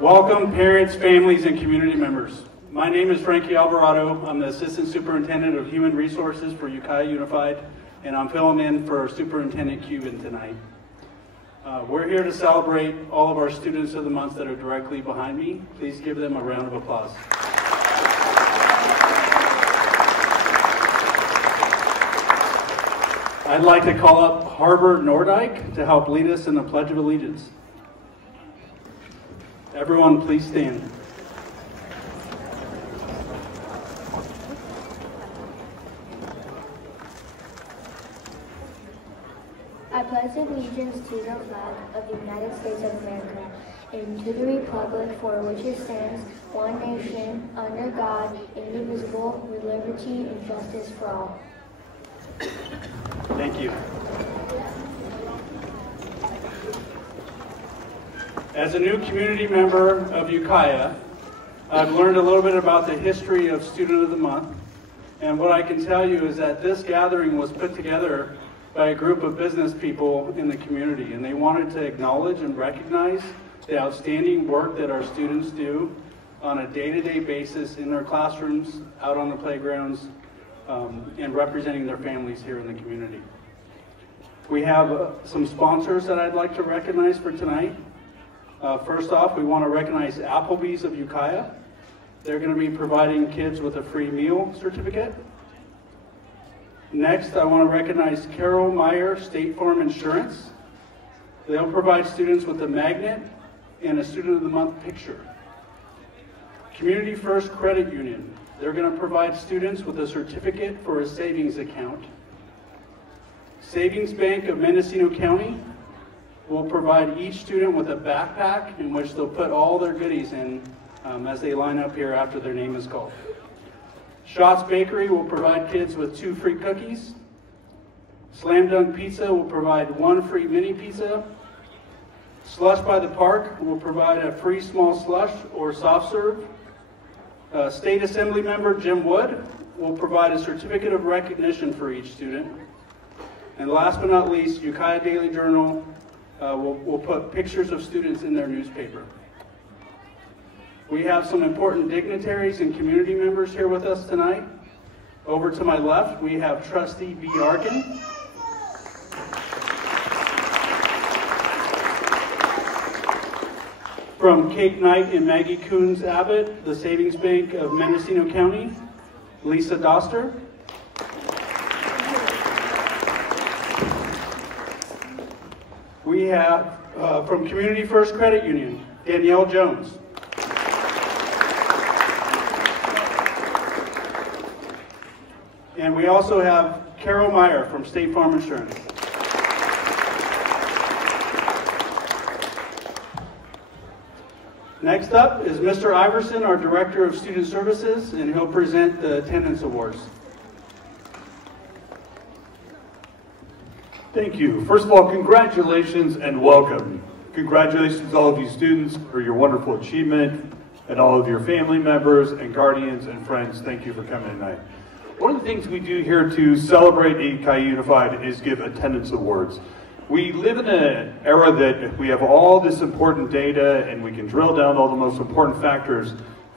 Welcome parents, families, and community members. My name is Frankie Alvarado. I'm the Assistant Superintendent of Human Resources for Ukiah Unified, and I'm filling in for Superintendent Cuban tonight. We're here to celebrate all of our students of the month that are directly behind me. Please give them a round of applause. I'd like to call up Harbor Nordyke to help lead us in the Pledge of Allegiance. Everyone, please stand. I pledge allegiance to the flag of the United States of America and to the republic for which it stands, one nation, under God, indivisible, with liberty and justice for all. Thank you. As a new community member of Ukiah, I've learned a little bit about the history of Student of the Month. And what I can tell you is that this gathering was put together by a group of business people in the community. And they wanted to acknowledge and recognize the outstanding work that our students do on a day-to-day basis in their classrooms, out on the playgrounds, and representing their families here in the community. We have some sponsors that I'd like to recognize for tonight. First off, we want to recognize Applebee's of Ukiah. They're going to be providing kids with a free meal certificate. Next, I want to recognize Carol Meyer State Farm Insurance. They'll provide students with a magnet and a Student of the Month picture. Community First Credit Union. They're going to provide students with a certificate for a savings account. Savings Bank of Mendocino County will provide each student with a backpack in which they'll put all their goodies in as they line up here after their name is called. Shots Bakery will provide kids with 2 free cookies. Slam Dunk Pizza will provide 1 free mini pizza. Slush by the Park will provide a free small slush or soft serve. State Assembly member Jim Wood will provide a certificate of recognition for each student. And last but not least, Ukiah Daily Journal will put pictures of students in their newspaper. We have some important dignitaries and community members here with us tonight. Over to my left, we have Trustee B. Arkin. From Kate Knight and Maggie Coons Abbott, the Savings Bank of Mendocino County, Lisa Doster. We have from Community First Credit Union, Danielle Jones. And we also have Carol Meyer from State Farm Insurance. Next up is Mr. Iverson, our Director of Student Services, and he'll present the attendance awards. Thank you. First of all, congratulations and welcome. Congratulations to all of you students for your wonderful achievement, and all of your family members and guardians and friends. Thank you for coming tonight. One of the things we do here to celebrate Ukiah Unified is give attendance awards. We live in an era that we have all this important data and we can drill down all the most important factors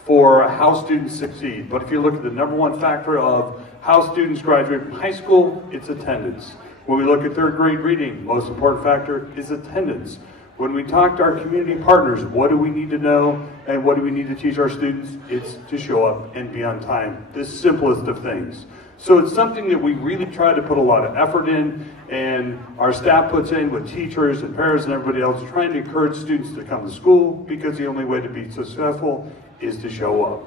for how students succeed. But if you look at the #1 factor of how students graduate from high school, it's attendance. When we look at 3rd grade reading, most important factor is attendance. When we talk to our community partners, what do we need to know and what do we need to teach our students? It's to show up and be on time, the simplest of things. So it's something that we really try to put a lot of effort in, and our staff puts in with teachers and parents and everybody else, trying to encourage students to come to school, because the only way to be successful is to show up.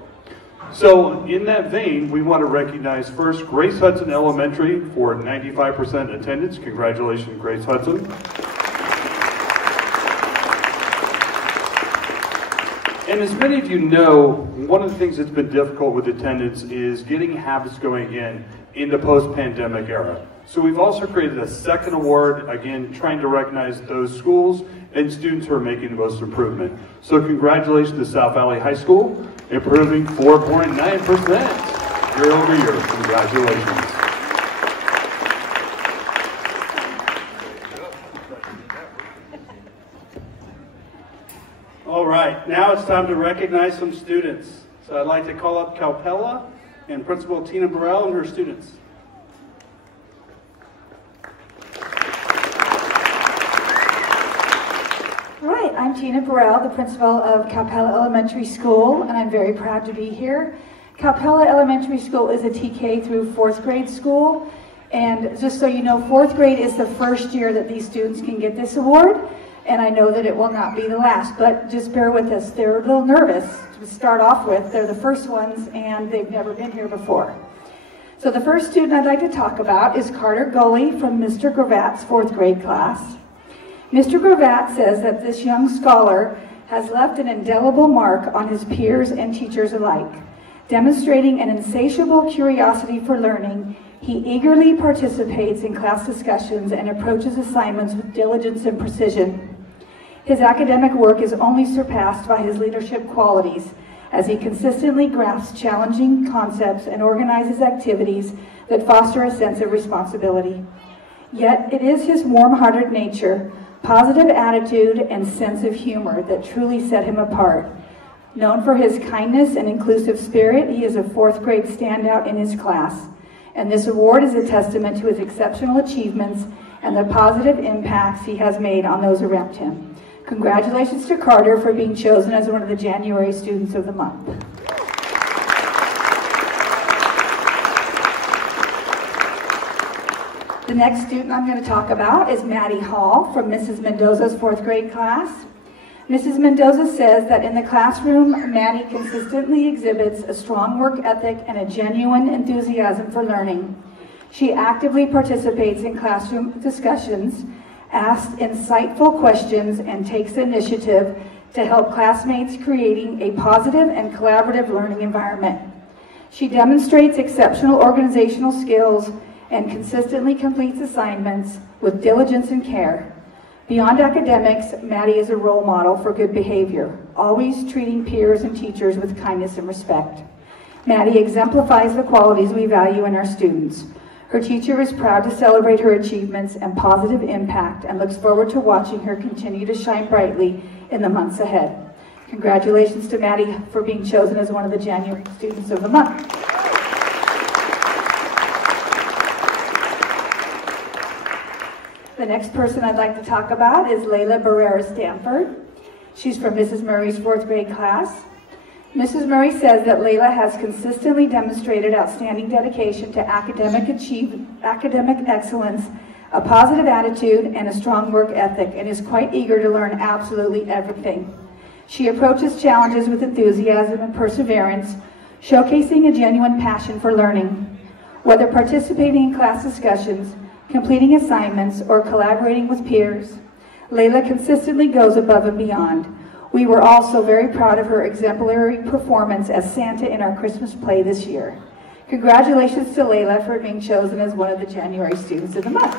So in that vein, we want to recognize first Grace Hudson Elementary for 95% attendance. Congratulations, Grace Hudson. And as many of you know, one of the things that's been difficult with attendance is getting habits going again in the post-pandemic era. So we've also created a second award, again, trying to recognize those schools and students who are making the most improvement. So congratulations to South Valley High School, improving 4.9% year over year. Congratulations. All right, now it's time to recognize some students. So I'd like to call up Calpella and Principal Tina Burrell and her students. All right, I'm Tina Burrell, the principal of Calpella Elementary School, and I'm very proud to be here. Calpella Elementary School is a TK through 4th grade school, and just so you know, 4th grade is the first year that these students can get this award, and I know that it will not be the last, but just bear with us. They're a little nervous to start off with. They're the first ones, and they've never been here before. So the first student I'd like to talk about is Carter Gully from Mr. Gravat's 4th grade class. Mr. Gravat says that this young scholar has left an indelible mark on his peers and teachers alike. Demonstrating an insatiable curiosity for learning, he eagerly participates in class discussions and approaches assignments with diligence and precision. His academic work is only surpassed by his leadership qualities, as he consistently grasps challenging concepts and organizes activities that foster a sense of responsibility. Yet it is his warm-hearted nature, positive attitude, and sense of humor that truly set him apart. Known for his kindness and inclusive spirit, he is a 4th grade standout in his class. And this award is a testament to his exceptional achievements and the positive impacts he has made on those around him. Congratulations to Carter for being chosen as one of the January Students of the Month. The next student I'm going to talk about is Maddie Hall from Mrs. Mendoza's 4th grade class. Mrs. Mendoza says that in the classroom, Maddie consistently exhibits a strong work ethic and a genuine enthusiasm for learning. She actively participates in classroom discussions, asks insightful questions, and takes the initiative to help classmates creating a positive and collaborative learning environment. She demonstrates exceptional organizational skills and consistently completes assignments with diligence and care. Beyond academics, Maddie is a role model for good behavior, always treating peers and teachers with kindness and respect. Maddie exemplifies the qualities we value in our students. Her teacher is proud to celebrate her achievements and positive impact and looks forward to watching her continue to shine brightly in the months ahead. Congratulations to Maddie for being chosen as one of the January Students of the Month. The next person I'd like to talk about is Layla Barrera Stanford. She's from Mrs. Murray's 4th grade class. Mrs. Murray says that Layla has consistently demonstrated outstanding dedication to academic excellence, a positive attitude, and a strong work ethic, and is quite eager to learn absolutely everything. She approaches challenges with enthusiasm and perseverance, showcasing a genuine passion for learning. Whether participating in class discussions, completing assignments, or collaborating with peers, Layla consistently goes above and beyond. We were also very proud of her exemplary performance as Santa in our Christmas play this year. Congratulations to Layla for being chosen as one of the January Students of the Month.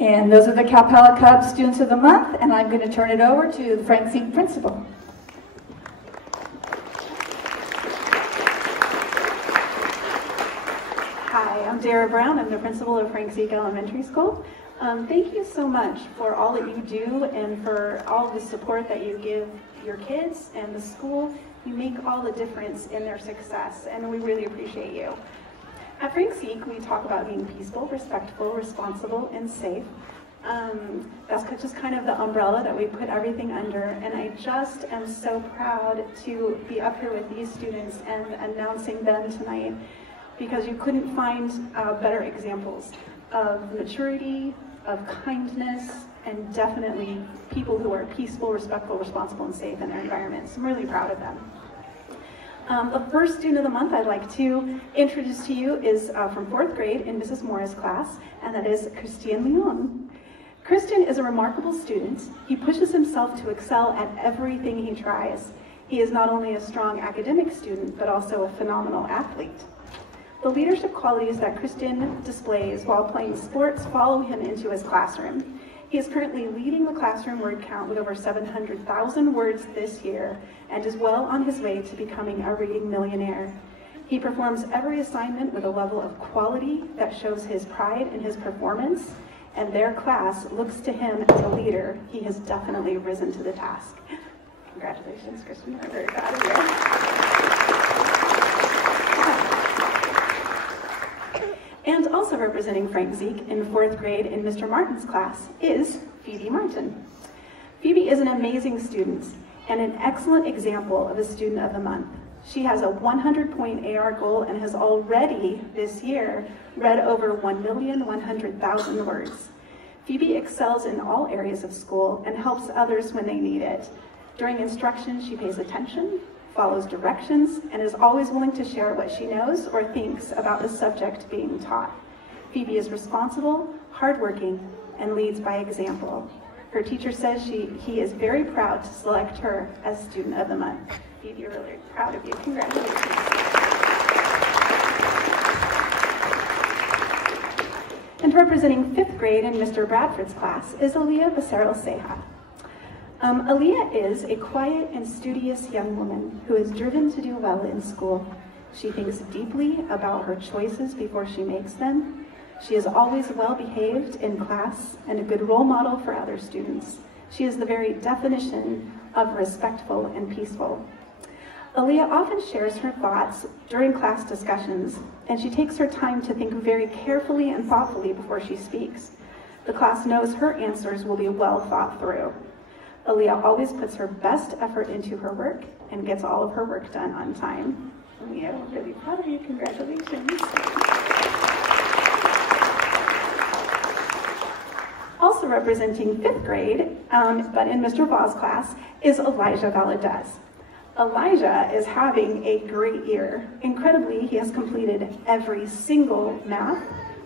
And those are the Calpella Cubs Students of the Month, and I'm going to turn it over to the Frank Zeke Principal. I'm Dara Brown. I'm the principal of Frank Zeke Elementary School. Thank you so much for all that you do and for all the support that you give your kids and the school. You make all the difference in their success, and we really appreciate you. At Frank Zeke, we talk about being peaceful, respectful, responsible, and safe. That's just kind of the umbrella that we put everything under, and I just am so proud to be up here with these students and announcing them tonight, because you couldn't find better examples of maturity, of kindness, and definitely people who are peaceful, respectful, responsible, and safe in their environments. I'm really proud of them. The first student of the month I'd like to introduce to you is from 4th grade in Mrs. Moore's class, and that is Christian Leon. Christian is a remarkable student. He pushes himself to excel at everything he tries. He is not only a strong academic student, but also a phenomenal athlete. The leadership qualities that Christian displays while playing sports follow him into his classroom. He is currently leading the classroom word count with over 700,000 words this year and is well on his way to becoming a reading millionaire. He performs every assignment with a level of quality that shows his pride in his performance, and their class looks to him as a leader. He has definitely risen to the task. Congratulations, Kristen. We're very proud of you. And also representing Frank Zeke in 4th grade in Mr. Martin's class is Phoebe Martin. Phoebe is an amazing student and an excellent example of a student of the month. She has a 100-point AR goal and has already, this year, read over 1,100,000 words. Phoebe excels in all areas of school and helps others when they need it. During instruction, she pays attention, follows directions, and is always willing to share what she knows or thinks about the subject being taught. Phoebe is responsible, hardworking, and leads by example. Her teacher says he is very proud to select her as Student of the Month. Phoebe, we're really proud of you. Congratulations. And representing 5th grade in Mr. Bradford's class is Aaliyah Becerril-Ceja. Aaliyah is a quiet and studious young woman who is driven to do well in school. She thinks deeply about her choices before she makes them. She is always well behaved in class and a good role model for other students. She is the very definition of respectful and peaceful. Aaliyah often shares her thoughts during class discussions, and she takes her time to think very carefully and thoughtfully before she speaks. The class knows her answers will be well thought through. Aaliyah always puts her best effort into her work and gets all of her work done on time. Aaliyah, we're really proud of you. Congratulations. Also representing 5th grade, but in Mr. Vaugh's class, is Elijah Valadez. Elijah is having a great year. Incredibly, he has completed every single math,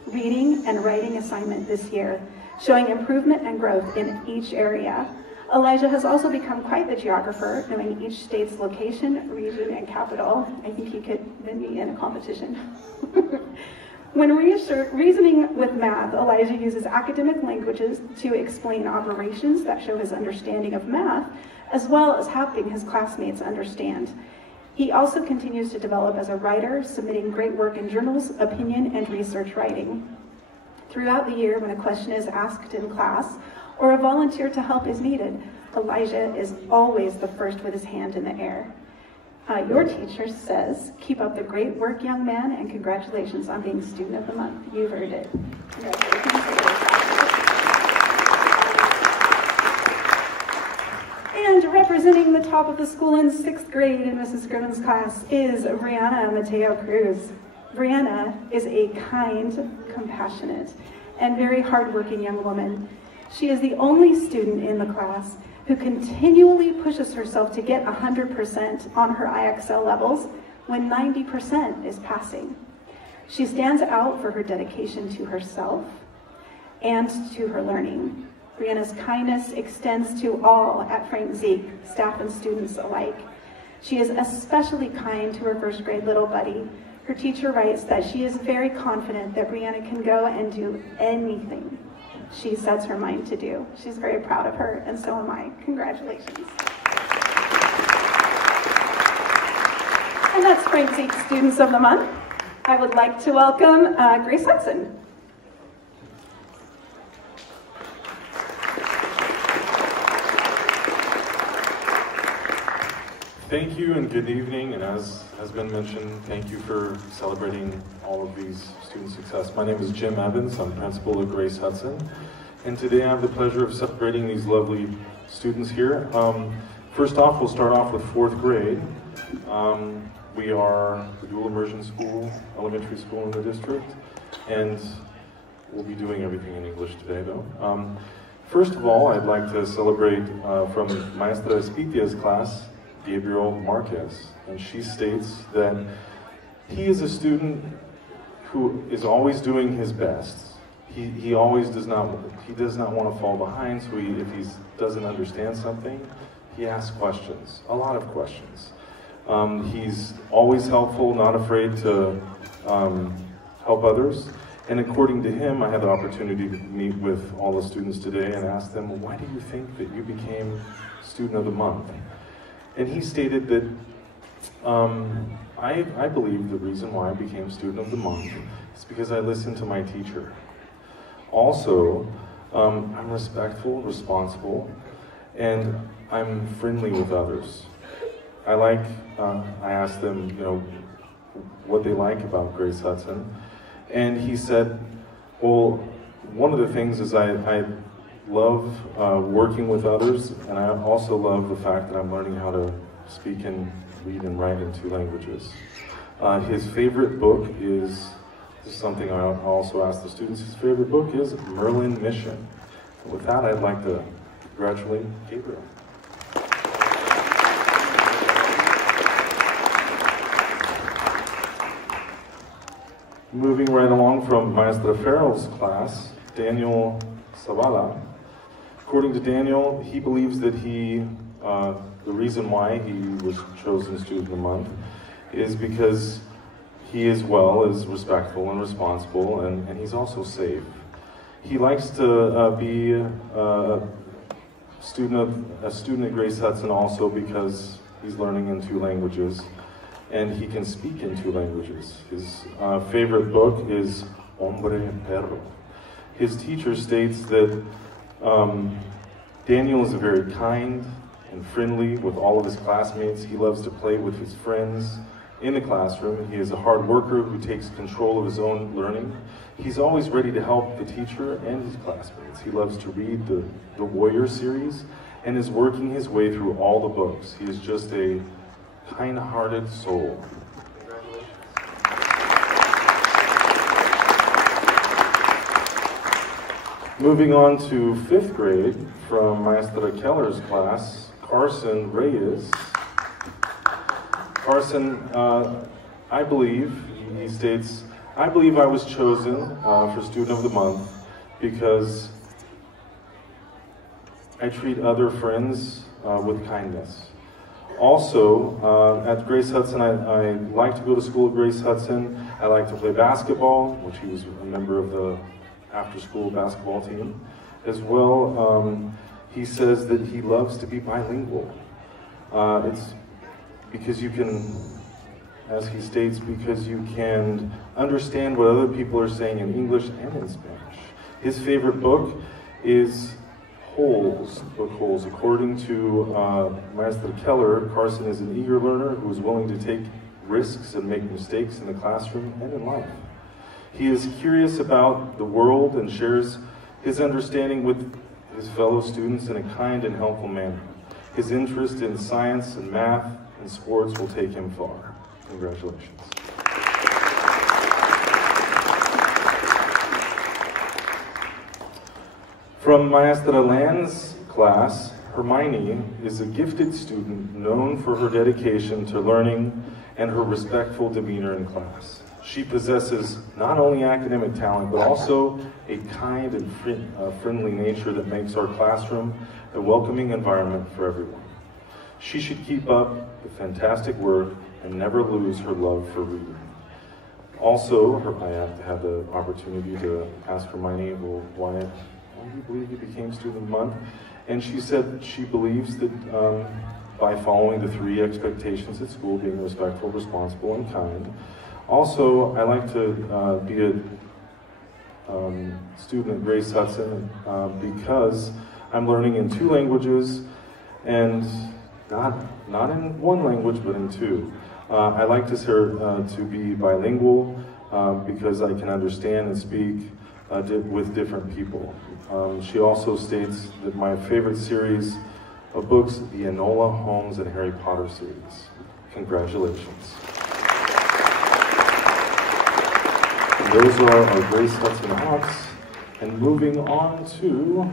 reading, and writing assignment this year, showing improvement and growth in each area. Elijah has also become quite the geographer, knowing each state's location, region, and capital. I think he could win me in a competition. When reasoning with math, Elijah uses academic languages to explain operations that show his understanding of math, as well as helping his classmates understand. He also continues to develop as a writer, submitting great work in journals, opinion, and research writing. Throughout the year, when a question is asked in class or a volunteer to help is needed, Elijah is always the first with his hand in the air. Your teacher says, keep up the great work, young man, and congratulations on being Student of the Month. You've earned it. Congratulations. And representing the top of the school in 6th grade in Mrs. Scriven's class is Brianna Mateo Cruz. Brianna is a kind, compassionate, and very hardworking young woman. She is the only student in the class who continually pushes herself to get 100% on her IXL levels when 90% is passing. She stands out for her dedication to herself and to her learning. Brianna's kindness extends to all at Frank Zeke, staff and students alike. She is especially kind to her 1st grade little buddy. Her teacher writes that she is very confident that Brianna can go and do anything she sets her mind to do. She's very proud of her, and so am I. Congratulations. And that's Frank Zeke Students of the Month. I would like to welcome Grace Hudson. Thank you and good evening, and as has been mentioned, thank you for celebrating all of these student success. My name is Jim Evans, I'm principal of Grace Hudson, and today I have the pleasure of celebrating these lovely students here. First off, we'll start off with 4th grade. We are the dual immersion school, elementary school in the district, and we'll be doing everything in English today though. First of all, I'd like to celebrate from Maestra Espitia's class, Gabriel Marquez, and she states that he is a student who is always doing his best. He always does not want to fall behind, so if he doesn't understand something, he asks questions, a lot of questions. He's always helpful, not afraid to help others, and according to him, I had the opportunity to meet with all the students today and ask them, well, why do you think that you became Student of the Month? And he stated that I believe the reason why I became Student of the Month is because I listened to my teacher. Also, I'm respectful, responsible, and I'm friendly with others. I asked them, what they like about Grace Hudson, and he said, well, one of the things is I love working with others, and I also love the fact that I'm learning how to speak and read and write in 2 languages. His favorite book is something I also ask the students. His favorite book is Merlin Mission. And with that, I'd like to congratulate Gabriel. Moving right along from Maestra Farrell's class, Daniel Zavala. According to Daniel, he believes that the reason why he was chosen Student of the Month is because he as well is respectful and responsible, and he's also safe. He likes to be a student at Grace Hudson also because he's learning in 2 languages, and he can speak in 2 languages. His favorite book is Hombre Perro. His teacher states that Daniel is very kind and friendly with all of his classmates. He loves to play with his friends in the classroom. He is a hard worker who takes control of his own learning. He's always ready to help the teacher and his classmates. He loves to read the Warrior series and is working his way through all the books. He is just a kind-hearted soul. Moving on to 5th grade from Maestra Keller's class, Carson Reyes. Carson, I believe, he states, I believe I was chosen for Student of the Month because I treat other friends with kindness. Also, at Grace Hudson, I like to go to school at Grace Hudson. I like to play basketball, which he was a member of the after-school basketball team. As well, he says that he loves to be bilingual. It's because you can, as he states, because you can understand what other people are saying in English and in Spanish. His favorite book is Book Holes. According to Maestra Keller, Carson is an eager learner who is willing to take risks and make mistakes in the classroom and in life. He is curious about the world and shares his understanding with his fellow students in a kind and helpful manner. His interest in science and math and sports will take him far. Congratulations. From Maestra Land's class, Hermione is a gifted student known for her dedication to learning and her respectful demeanor in class. She possesses not only academic talent, but also a kind and friendly nature that makes our classroom a welcoming environment for everyone. She should keep up the fantastic work and never lose her love for reading. Also, I have to have the opportunity to ask Hermione, well, why do you believe you became Student of the Month? And she said she believes that by following the 3 expectations at school, being respectful, responsible, and kind. Also, I like to be a student at Grace Hudson because I'm learning in 2 languages, and not in 1 language, but in 2. I like to be bilingual because I can understand and speak with different people. She also states that my favorite series of books, the Enola Holmes and Harry Potter series. Congratulations. And those are our Grace Hudson Hawks. And moving on to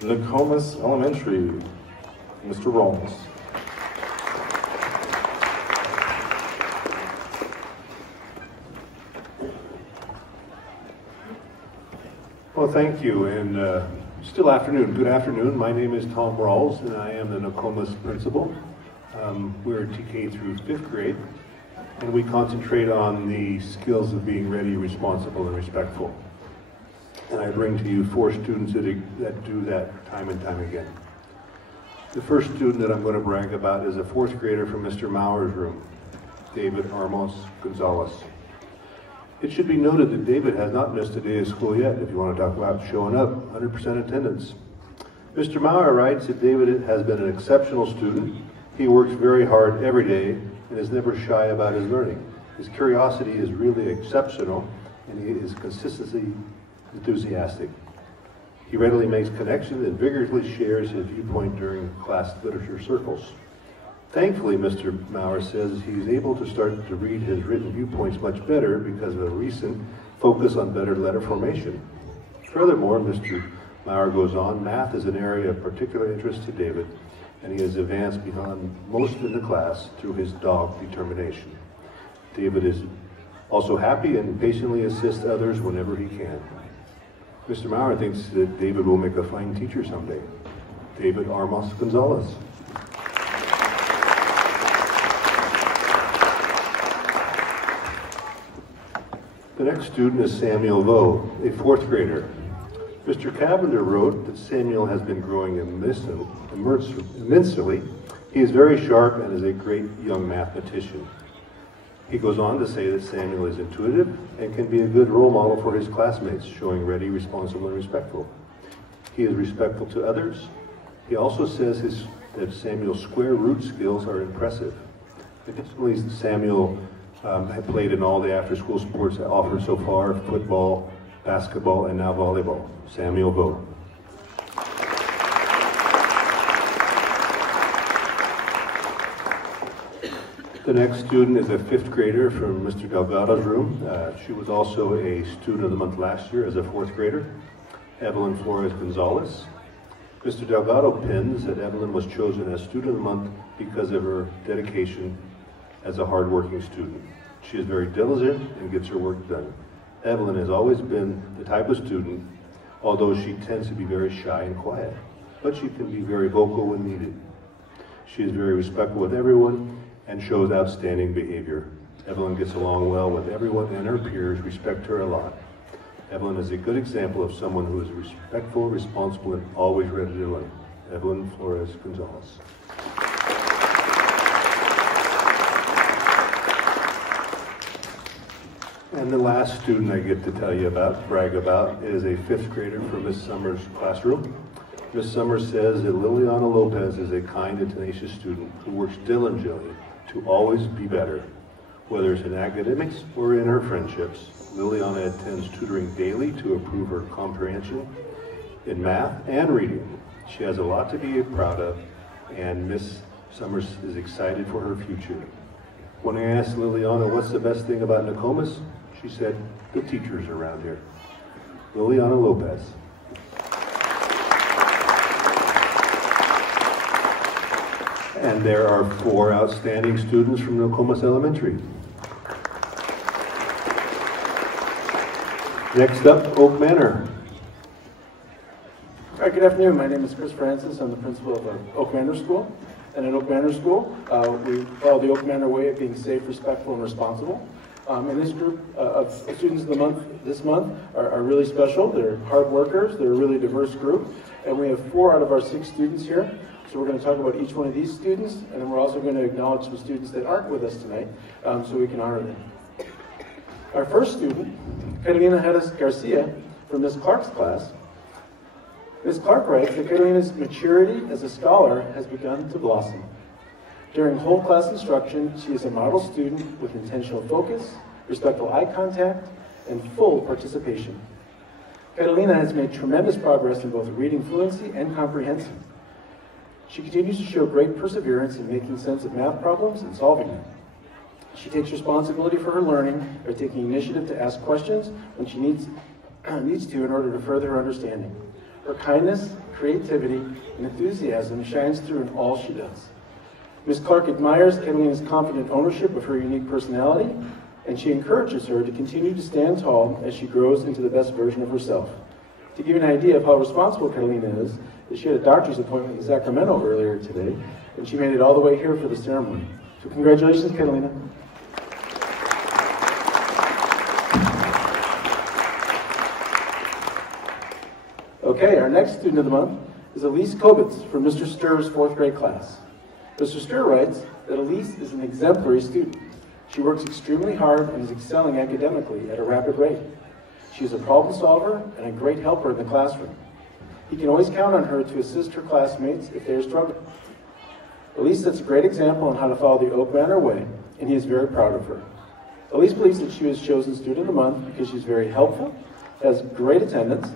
Nokomis Elementary, Mr. Rawls. Well, thank you, and still afternoon. Good afternoon. My name is Tom Rawls, and I am the Nokomis principal. We're TK through 5th grade, and we concentrate on the skills of being ready, responsible, and respectful. And I bring to you 4 students that do that time and time again. The first student that I'm going to brag about is a 4th grader from Mr. Maurer's room. David Armos Gonzalez. It should be noted that David has not missed a day of school yet, if you want to talk about showing up, 100% attendance. Mr. Maurer writes that David has been an exceptional student. He works very hard every day and is never shy about his learning. His curiosity is really exceptional, and he is consistently enthusiastic. He readily makes connections and vigorously shares his viewpoint during class literature circles. Thankfully, Mr. Maurer says he's able to start to read his written viewpoints much better because of a recent focus on better letter formation. Furthermore, Mr. Maurer goes on, math is an area of particular interest to David, and he has advanced beyond most in the class through his dogged determination. David is also happy and patiently assists others whenever he can. Mr. Maurer thinks that David will make a fine teacher someday. David Armos Gonzalez. The next student is Samuel Vo, a fourth grader. Mr. Cavender wrote that Samuel has been growing immensely. He is very sharp and is a great young mathematician. He goes on to say that Samuel is intuitive and can be a good role model for his classmates, showing ready, responsible, and respectful. He is respectful to others. He also says that Samuel's square root skills are impressive. Additionally, Samuel had played in all the after-school sports offered so far: football, basketball, and now volleyball. Samuel Vo. The next student is a fifth grader from Mr. Delgado's room. She was also a student of the month last year as a fourth grader, Evelyn Flores Gonzalez. Mr. Delgado pins that Evelyn was chosen as student of the month because of her dedication as a hardworking student. She is very diligent and gets her work done. Evelyn has always been the type of student, although she tends to be very shy and quiet, but she can be very vocal when needed. She is very respectful with everyone and shows outstanding behavior. Evelyn gets along well with everyone, and her peers respect her a lot. Evelyn is a good example of someone who is respectful, responsible, and always ready to learn. Evelyn Flores Gonzalez. And the last student I get to tell you about, brag about, is a fifth grader from Miss Summers' classroom. Miss Summers says that Liliana Lopez is a kind and tenacious student who works diligently to always be better, whether it's in academics or in her friendships. Liliana attends tutoring daily to improve her comprehension in math and reading. She has a lot to be proud of, and Miss Summers is excited for her future. When I asked Liliana what's the best thing about Nokomis, she said, the teachers around here. Liliana Lopez. And there are 4 outstanding students from Nokomis Elementary. Next up, Oak Manor. All right, good afternoon. My name is Chris Francis. I'm the principal of Oak Manor School. And at Oak Manor School, we follow the Oak Manor way of being safe, respectful, and responsible. And this group of students this month are really special. They're hard workers. They're a really diverse group. And we have 4 out of our 6 students here. So we're going to talk about each one of these students, and then we're also going to acknowledge some students that aren't with us tonight, so we can honor them. Our first student, Carolina Harris Garcia, from Ms. Clark's class. Ms. Clark writes that Carolina's maturity as a scholar has begun to blossom. During whole class instruction, she is a model student with intentional focus, respectful eye contact, and full participation. Carolina has made tremendous progress in both reading fluency and comprehension. She continues to show great perseverance in making sense of math problems and solving them. She takes responsibility for her learning by taking initiative to ask questions when she needs to in order to further her understanding. Her kindness, creativity, and enthusiasm shines through in all she does. Ms. Clark admires Carolina's confident ownership of her unique personality, and she encourages her to continue to stand tall as she grows into the best version of herself. To give you an idea of how responsible Carolina is, she had a doctor's appointment in Sacramento earlier today, and she made it all the way here for the ceremony. So congratulations, Carolina. Okay, our next student of the month is Elise Kobitz from Mr. Sturr's 4th grade class. Mr. Sturr writes that Elise is an exemplary student. She works extremely hard and is excelling academically at a rapid rate. She is a problem solver and a great helper in the classroom. He can always count on her to assist her classmates if they are struggling. Elise sets a great example on how to follow the Oak Manor way, and he is very proud of her. Elise believes that she was chosen Student of the Month because she's very helpful, has great attendance,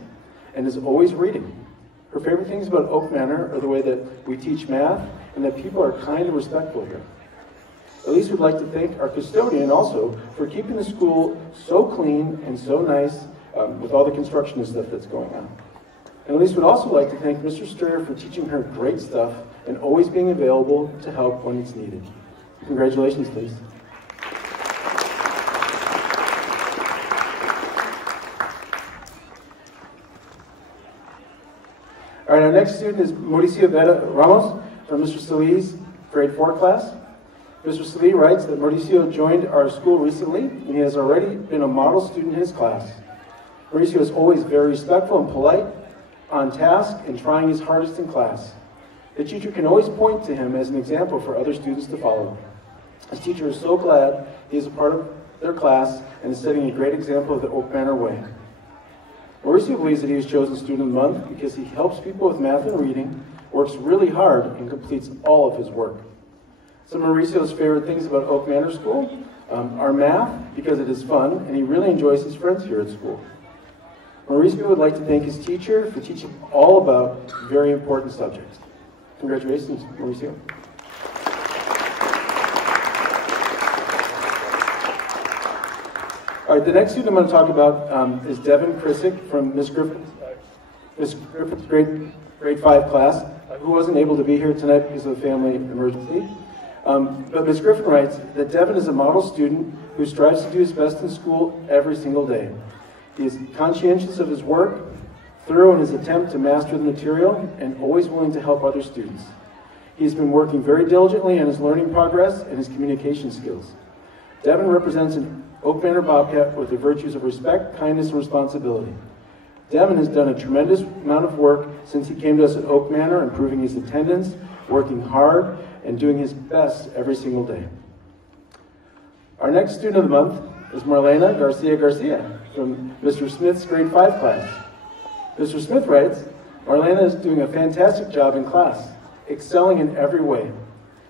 and is always reading. Her favorite things about Oak Manor are the way that we teach math and that people are kind and respectful here. Elise would like to thank our custodian also for keeping the school so clean and so nice with all the construction and stuff that's going on. And Elise would also like to thank Mr. Strayer for teaching her great stuff and always being available to help when it's needed. Congratulations, Elise. All right, our next student is Mauricio Vera Ramos from Mr. Salih's grade 4 class. Mr. Salih writes that Mauricio joined our school recently, and he has already been a model student in his class. Mauricio is always very respectful and polite, on task, and trying his hardest in class. The teacher can always point to him as an example for other students to follow. His teacher is so glad he is a part of their class and is setting a great example of the Oak Manor way. Mauricio believes that he was chosen Student of the Month because he helps people with math and reading, works really hard, and completes all of his work. Some of Mauricio's favorite things about Oak Manor School are math, because it is fun, and he really enjoys his friends here at school. Mauricio would like to thank his teacher for teaching all about very important subjects. Congratulations, Mauricio. All right, the next student I'm going to talk about is Devin Krisick from Miss Griffith's grade 5 class, who wasn't able to be here tonight because of a family emergency. But Ms. Griffin writes that Devin is a model student who strives to do his best in school every single day. He is conscientious of his work, thorough in his attempt to master the material, and always willing to help other students. He has been working very diligently on his learning progress and his communication skills. Devin represents an Oak Manor Bobcat with the virtues of respect, kindness, and responsibility. Devin has done a tremendous amount of work since he came to us at Oak Manor, improving his attendance, working hard, and doing his best every single day. Our next student of the month is Marlena Garcia from Mr. Smith's grade 5 class. Mr. Smith writes, Marlena is doing a fantastic job in class, excelling in every way.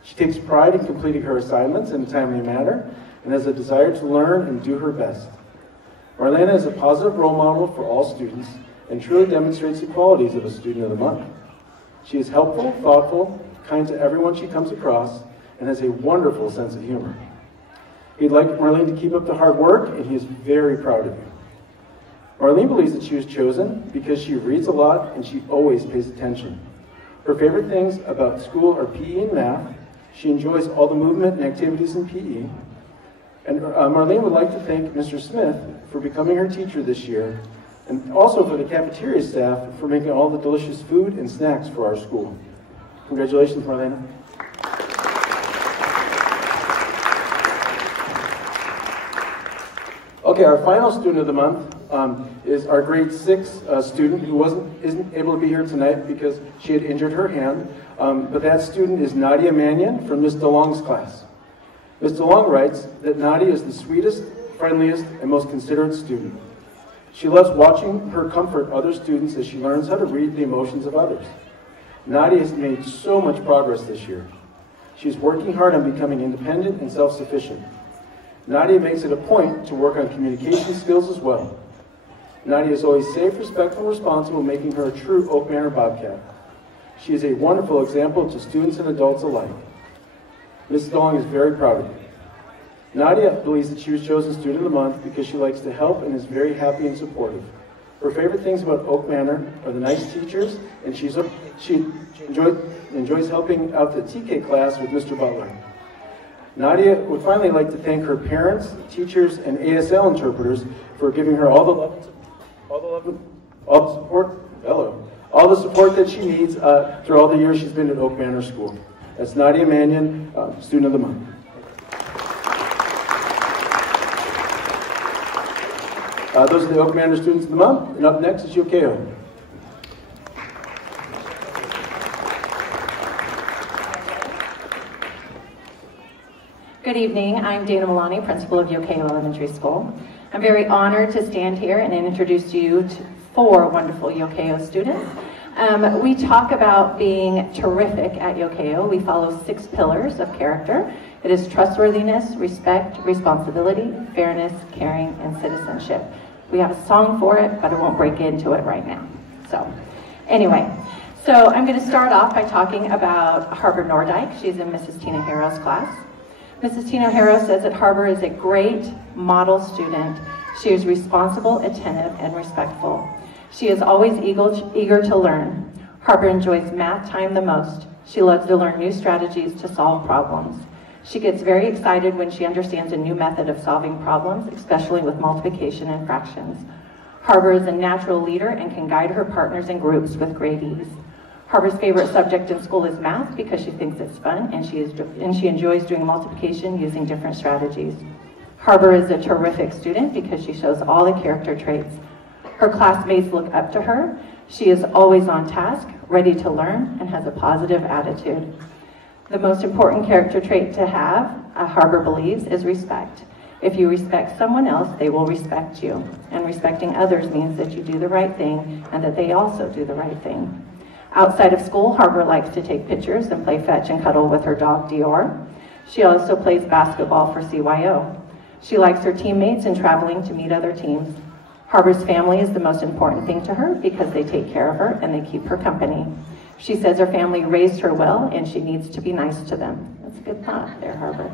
She takes pride in completing her assignments in a timely manner and has a desire to learn and do her best. Marlena is a positive role model for all students and truly demonstrates the qualities of a Student of the Month. She is helpful, thoughtful, kind to everyone she comes across, and has a wonderful sense of humor. He'd like Marlene to keep up the hard work, and he is very proud of you. Marlene believes that she was chosen because she reads a lot and she always pays attention. Her favorite things about school are PE and math. She enjoys all the movement and activities in PE. And Marlene would like to thank Mr. Smith for becoming her teacher this year, and also for the cafeteria staff for making all the delicious food and snacks for our school. Congratulations, Marlena. Okay, our final student of the month is our grade 6 student who isn't able to be here tonight because she had injured her hand. But that student is Nadia Mannion from Ms. DeLong's class. Ms. DeLong writes that Nadia is the sweetest, friendliest, and most considerate student. She loves watching her comfort other students as she learns how to read the emotions of others. Nadia has made so much progress this year. She's working hard on becoming independent and self-sufficient. Nadia makes it a point to work on communication skills as well. Nadia is always safe, respectful, and responsible, making her a true Oak Manor Bobcat. She is a wonderful example to students and adults alike. Mrs. DeLong is very proud of you. Nadia believes that she was chosen Student of the Month because she likes to help and is very happy and supportive. Her favorite things about Oak Manor are the nice teachers, and she enjoys helping out the TK class with Mr. Butler. Nadia would finally like to thank her parents, teachers, and ASL interpreters for giving her all the support that she needs through all the years she's been at Oak Manor School. That's Nadia Mannion, Student of the Month. Those are the Oak Manor Students of the Month, and up next is Ukiah. Good evening. I'm Dana Malani, principal of Ukiah Elementary School. I'm very honored to stand here and introduce you to 4 wonderful Ukiah students. We talk about being terrific at Ukiah. We follow 6 pillars of character. It is trustworthiness, respect, responsibility, fairness, caring, and citizenship. We have a song for it, but I won't break into it right now. So I'm going to start off by talking about Harbor Nordyke. She's in Mrs. Tina Harrow's class. Mrs. Tina Harrow says that Harbor is a great model student. She is responsible, attentive, and respectful. She is always eager to learn. Harbor enjoys math time the most. She loves to learn new strategies to solve problems. She gets very excited when she understands a new method of solving problems, especially with multiplication and fractions. Harbor is a natural leader and can guide her partners and groups with great ease. Harbor's favorite subject in school is math because she thinks it's fun and she enjoys doing multiplication using different strategies. Harbor is a terrific student because she shows all the character traits. Her classmates look up to her. She is always on task, ready to learn, and has a positive attitude. The most important character trait to have, Harbor believes, is respect. If you respect someone else, they will respect you. And respecting others means that you do the right thing and that they also do the right thing. Outside of school, Harbor likes to take pictures and play fetch and cuddle with her dog, Dior. She also plays basketball for CYO. She likes her teammates and traveling to meet other teams. Harbor's family is the most important thing to her because they take care of her and they keep her company. She says her family raised her well and she needs to be nice to them. That's a good thought there, Harbor.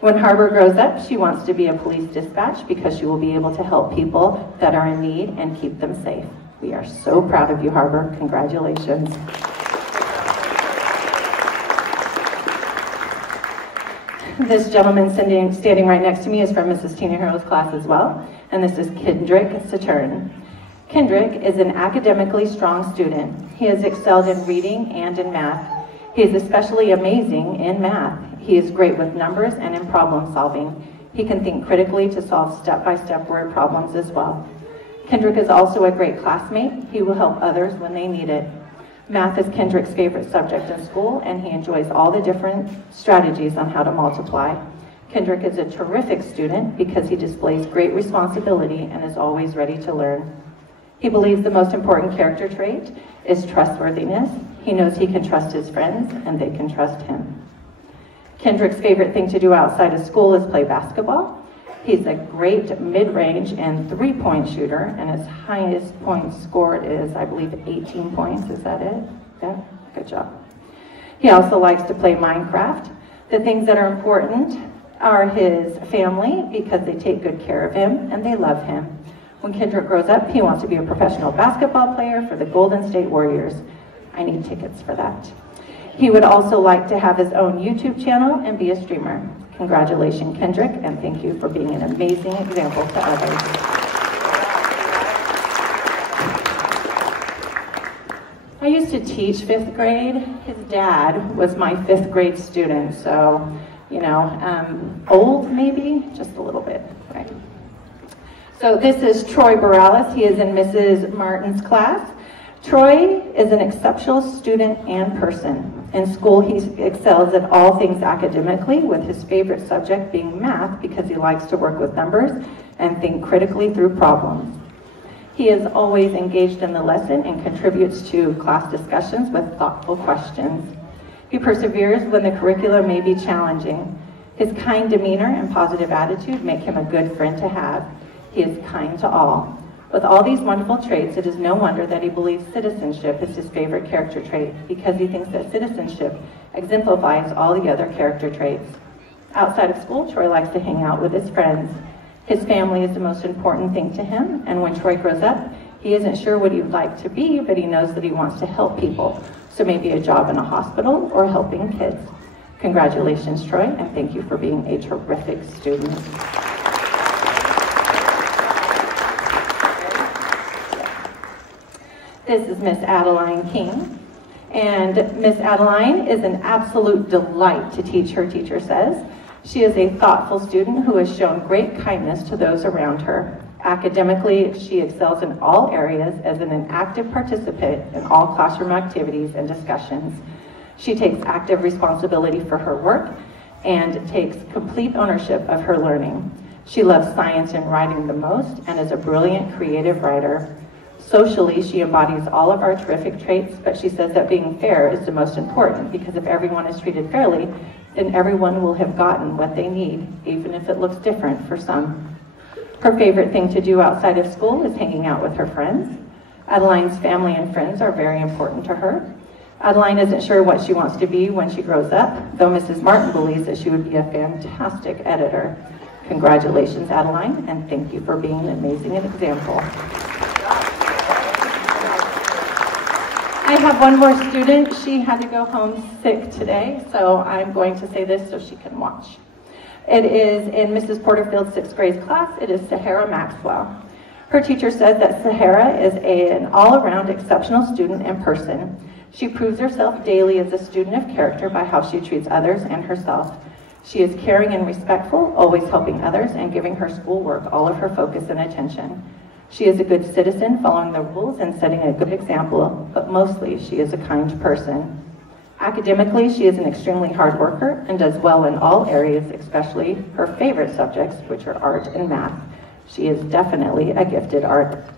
When Harbor grows up, she wants to be a police dispatch because she will be able to help people that are in need and keep them safe. We are so proud of you, Harbor. Congratulations. This gentleman standing right next to me is from Mrs. Tina Harrow's class as well, and this is Kendrick Saturn. Kendrick is an academically strong student. He has excelled in reading and in math. He is especially amazing in math. He is great with numbers and in problem solving. He can think critically to solve step-by-step word problems as well. Kendrick is also a great classmate. He will help others when they need it. Math is Kendrick's favorite subject in school, and he enjoys all the different strategies on how to multiply. Kendrick is a terrific student because he displays great responsibility and is always ready to learn. He believes the most important character trait is trustworthiness. He knows he can trust his friends, and they can trust him. Kendrick's favorite thing to do outside of school is play basketball. He's a great mid-range and 3-point shooter, and his highest point scored is, I believe, 18 points. Is that it? Yeah, good job. He also likes to play Minecraft. The things that are important are his family, because they take good care of him and they love him. When Kendrick grows up, he wants to be a professional basketball player for the Golden State Warriors. I need tickets for that. He would also like to have his own YouTube channel and be a streamer. Congratulations, Kendrick, and thank you for being an amazing example to others. I used to teach 5th grade. His dad was my 5th grade student, so, old maybe, just a little bit, right? So this is Troy Borales. He is in Mrs. Martin's class. Troy is an exceptional student and person. In school, he excels at all things academically, with his favorite subject being math because he likes to work with numbers and think critically through problems. He is always engaged in the lesson and contributes to class discussions with thoughtful questions. He perseveres when the curriculum may be challenging. His kind demeanor and positive attitude make him a good friend to have. He is kind to all. With all these wonderful traits, it is no wonder that he believes citizenship is his favorite character trait, because he thinks that citizenship exemplifies all the other character traits. Outside of school, Troy likes to hang out with his friends. His family is the most important thing to him, and when Troy grows up, he isn't sure what he would like to be, but he knows that he wants to help people. So maybe a job in a hospital or helping kids. Congratulations, Troy, and thank you for being a terrific student. This is Miss Adeline King, and Miss Adeline is an absolute delight to teach, her teacher says. She is a thoughtful student who has shown great kindness to those around her. Academically, she excels in all areas as an active participant in all classroom activities and discussions. She takes active responsibility for her work and takes complete ownership of her learning. She loves science and writing the most and is a brilliant creative writer. Socially, she embodies all of our terrific traits, but she says that being fair is the most important, because if everyone is treated fairly, then everyone will have gotten what they need, even if it looks different for some. Her favorite thing to do outside of school is hanging out with her friends. Adeline's family and friends are very important to her. Adeline isn't sure what she wants to be when she grows up, though Mrs. Martin believes that she would be a fantastic editor. Congratulations, Adeline, and thank you for being an amazing example. I have one more student. She had to go home sick today, so I'm going to say this so she can watch. It is in Mrs. Porterfield's 6th grade class. It is Sahara Maxwell. Her teacher said that Sahara is an all-around exceptional student and person. She proves herself daily as a student of character by how she treats others and herself. She is caring and respectful, always helping others and giving her schoolwork all of her focus and attention. She is a good citizen, following the rules and setting a good example, but mostly she is a kind person. Academically, she is an extremely hard worker and does well in all areas, especially her favorite subjects, which are art and math. She is definitely a gifted artist.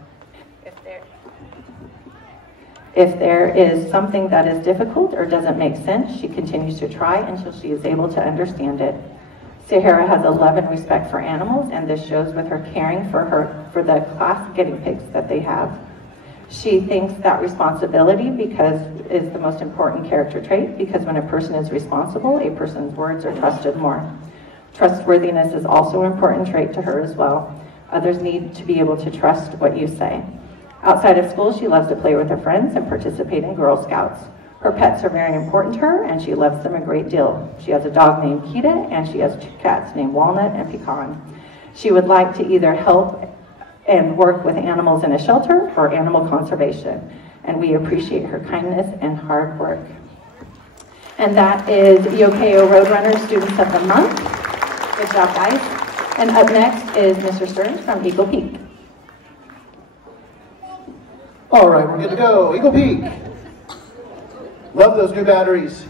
If there is something that is difficult or doesn't make sense, she continues to try until she is able to understand it. Sahara has a love and respect for animals, and this shows with her caring for the class guinea pigs that they have. She thinks that responsibility is the most important character trait, because when a person is responsible, a person's words are trusted more. Trustworthiness is also an important trait to her as well. Others need to be able to trust what you say. Outside of school, she loves to play with her friends and participate in Girl Scouts. Her pets are very important to her, and she loves them a great deal. She has a dog named Kita, and she has 2 cats named Walnut and Pecan. She would like to either help and work with animals in a shelter or animal conservation, and we appreciate her kindness and hard work. And that is Ukiah Roadrunner Students of the Month. Good job, guys. And up next is Mr. Stearns from Eagle Peak. All right, we're good to go. Eagle Peak. Love those new batteries.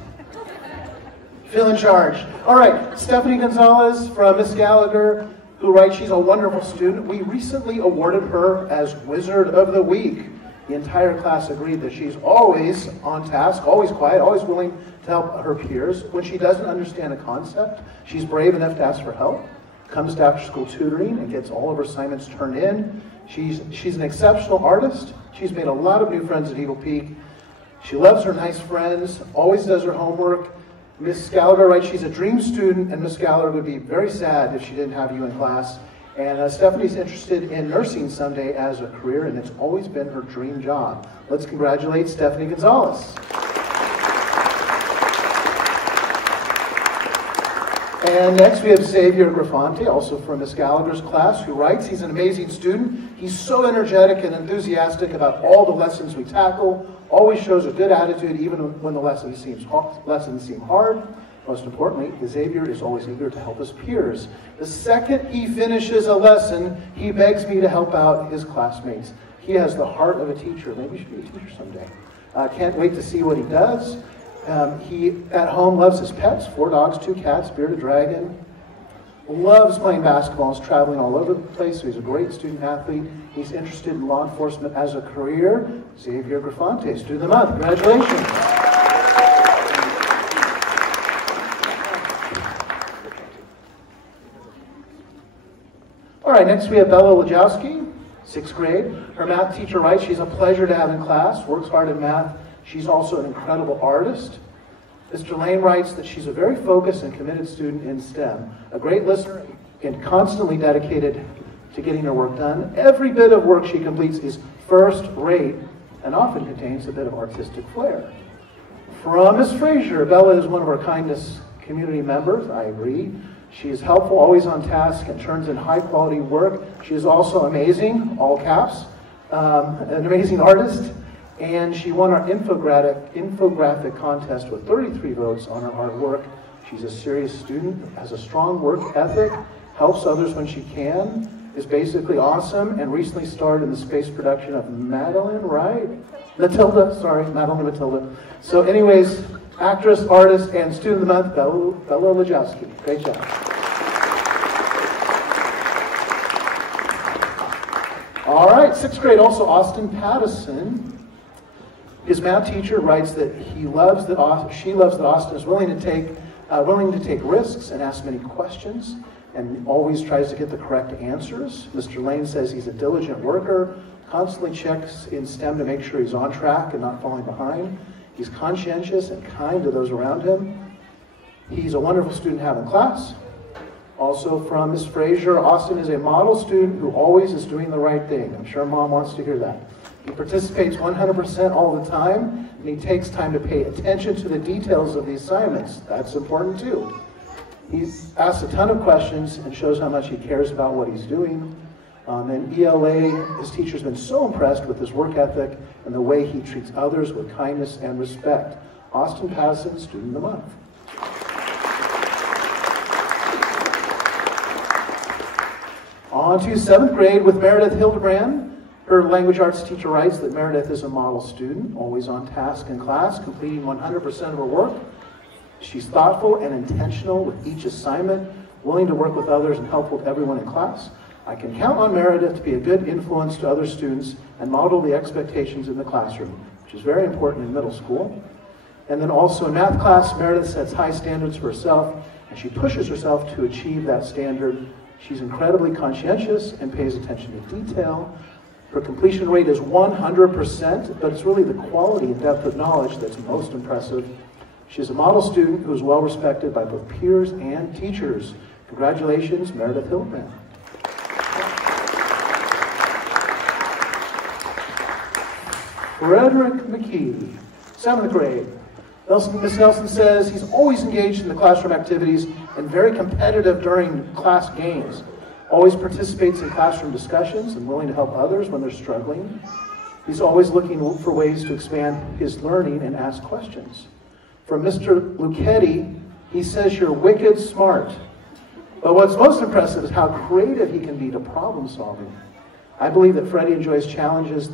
Feel in charge. All right, Stephanie Gonzalez from Miss Gallagher, who writes, she's a wonderful student. We recently awarded her as Wizard of the Week. The entire class agreed that she's always on task, always quiet, always willing to help her peers. When she doesn't understand a concept, she's brave enough to ask for help, comes to after-school tutoring and gets all of her assignments turned in. She's an exceptional artist. She's made a lot of new friends at Eagle Peak. She loves her nice friends, always does her homework. Miss Gallagher writes, she's a dream student, and Miss Gallagher would be very sad if she didn't have you in class. And Stephanie's interested in nursing someday as a career, and it's always been her dream job. Let's congratulate Stephanie Gonzalez. And next we have Xavier Grafante, also from Miss Gallagher's class, who writes, he's an amazing student. He's so energetic and enthusiastic about all the lessons we tackle, always shows a good attitude even when the lessons seem hard. Most importantly, Xavier is always eager to help his peers. The second he finishes a lesson, he begs me to help out his classmates. He has the heart of a teacher. Maybe he should be a teacher someday. Can't wait to see what he does. He, at home, loves his pets, 4 dogs, 2 cats, bearded dragon. Loves playing basketball, is traveling all over the place, so he's a great student athlete. He's interested in law enforcement as a career. Xavier Grafante, Student of the Month. Congratulations. All right, next we have Bella Wojcicki, 6th grade. Her math teacher writes, she's a pleasure to have in class, works hard in math. She's also an incredible artist. Mr. Lane writes that she's a very focused and committed student in STEM, a great listener and constantly dedicated to getting her work done. Every bit of work she completes is first rate and often contains a bit of artistic flair. From Ms. Frazier, Bella is one of our kindest community members, I agree. She is helpful, always on task, and turns in high quality work. She is also amazing, all caps, an amazing artist. And she won our infographic contest with 33 votes on her hard work. She's a serious student, has a strong work ethic, helps others when she can, is basically awesome, and recently starred in the space production of Madeline, right? Matilda, sorry, Madeline and Matilda. So anyways, actress, artist, and student of the month, Bella Lajowski. Great job. All right, 6th grade, also Austin Pattison. His math teacher writes that she loves that Austin is willing to take risks and ask many questions and always tries to get the correct answers. Mr. Lane says he's a diligent worker, constantly checks in STEM to make sure he's on track and not falling behind. He's conscientious and kind to those around him. He's a wonderful student to have in class. Also from Ms. Frazier, Austin is a model student who always is doing the right thing. I'm sure Mom wants to hear that. He participates 100% all the time, and he takes time to pay attention to the details of the assignments. That's important too. He's asked a ton of questions and shows how much he cares about what he's doing. And ELA, his teacher's been so impressed with his work ethic and the way he treats others with kindness and respect. Austin Pattison, Student of the Month. On to 7th grade with Meredith Hildebrand. Her language arts teacher writes that Meredith is a model student, always on task in class, completing 100% of her work. She's thoughtful and intentional with each assignment, willing to work with others and help with everyone in class. I can count on Meredith to be a good influence to other students and model the expectations in the classroom, which is very important in middle school. And then also in math class, Meredith sets high standards for herself, and she pushes herself to achieve that standard. She's incredibly conscientious and pays attention to detail. Her completion rate is 100%, but it's really the quality and depth of knowledge that's most impressive. She's a model student who is well respected by both peers and teachers. Congratulations, Meredith Hildebrand. Frederick McKee, 7th grade. Miss Nelson says he's always engaged in the classroom activities and very competitive during class games. Always participates in classroom discussions and willing to help others when they're struggling. He's always looking for ways to expand his learning and ask questions. From Mr. Luchetti, he says you're wicked smart. But what's most impressive is how creative he can be to problem solving. I believe that Freddie enjoys challenges,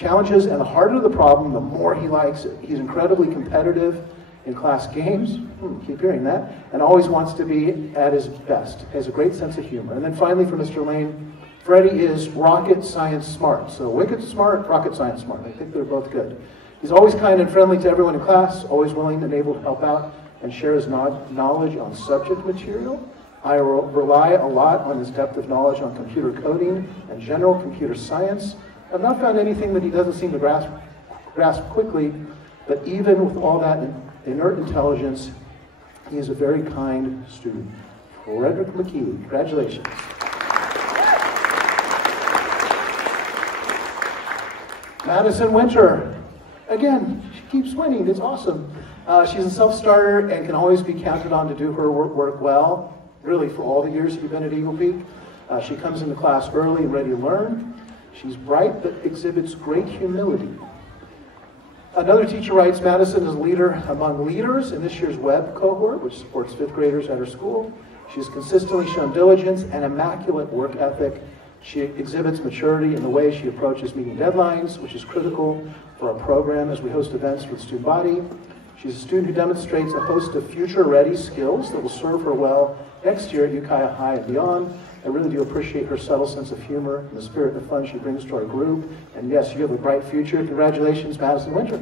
and the harder the problem, the more he likes it. He's incredibly competitive in class games, keep hearing that, and always wants to be at his best. He has a great sense of humor. And then finally for Mr. Lane, Freddie is rocket science smart. So wicked smart, rocket science smart. I think they're both good. He's always kind and friendly to everyone in class, always willing and able to help out and share his knowledge on subject material. I rely a lot on his depth of knowledge on computer coding and general computer science. I've not found anything that he doesn't seem to grasp quickly, but even with all that inert intelligence, he is a very kind student. Frederick McKee, congratulations. Madison Winter, again, she keeps winning, it's awesome. She's a self-starter and can always be counted on to do her work well, really for all the years she's been at Eagle Peak. She comes into class early and ready to learn. She's bright but exhibits great humility. Another teacher writes, Madison is a leader among leaders in this year's web cohort, which supports 5th graders at her school. She has consistently shown diligence and immaculate work ethic. She exhibits maturity in the way she approaches meeting deadlines, which is critical for our program as we host events for the student body. She's a student who demonstrates a host of future-ready skills that will serve her well next year at Ukiah High and beyond. I really do appreciate her subtle sense of humor and the spirit of fun she brings to our group. And yes, you have a bright future. Congratulations, Madison Winter.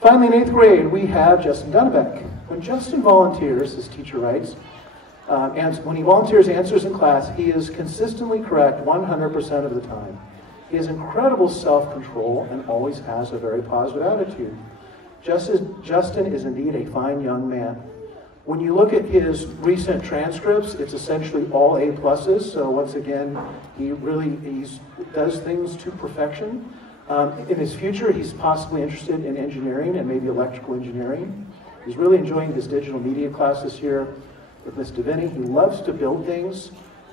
Finally, in 8th grade, we have Justin Dunnebeck. When Justin volunteers, his teacher writes, and when he volunteers answers in class, he is consistently correct 100% of the time. He has incredible self-control and always has a very positive attitude. Justin is indeed a fine young man. When you look at his recent transcripts, it's essentially all A+. So once again, he does things to perfection. In his future, he's possibly interested in engineering and maybe electrical engineering. He's really enjoying his digital media class this year with Miss Deviney. He loves to build things.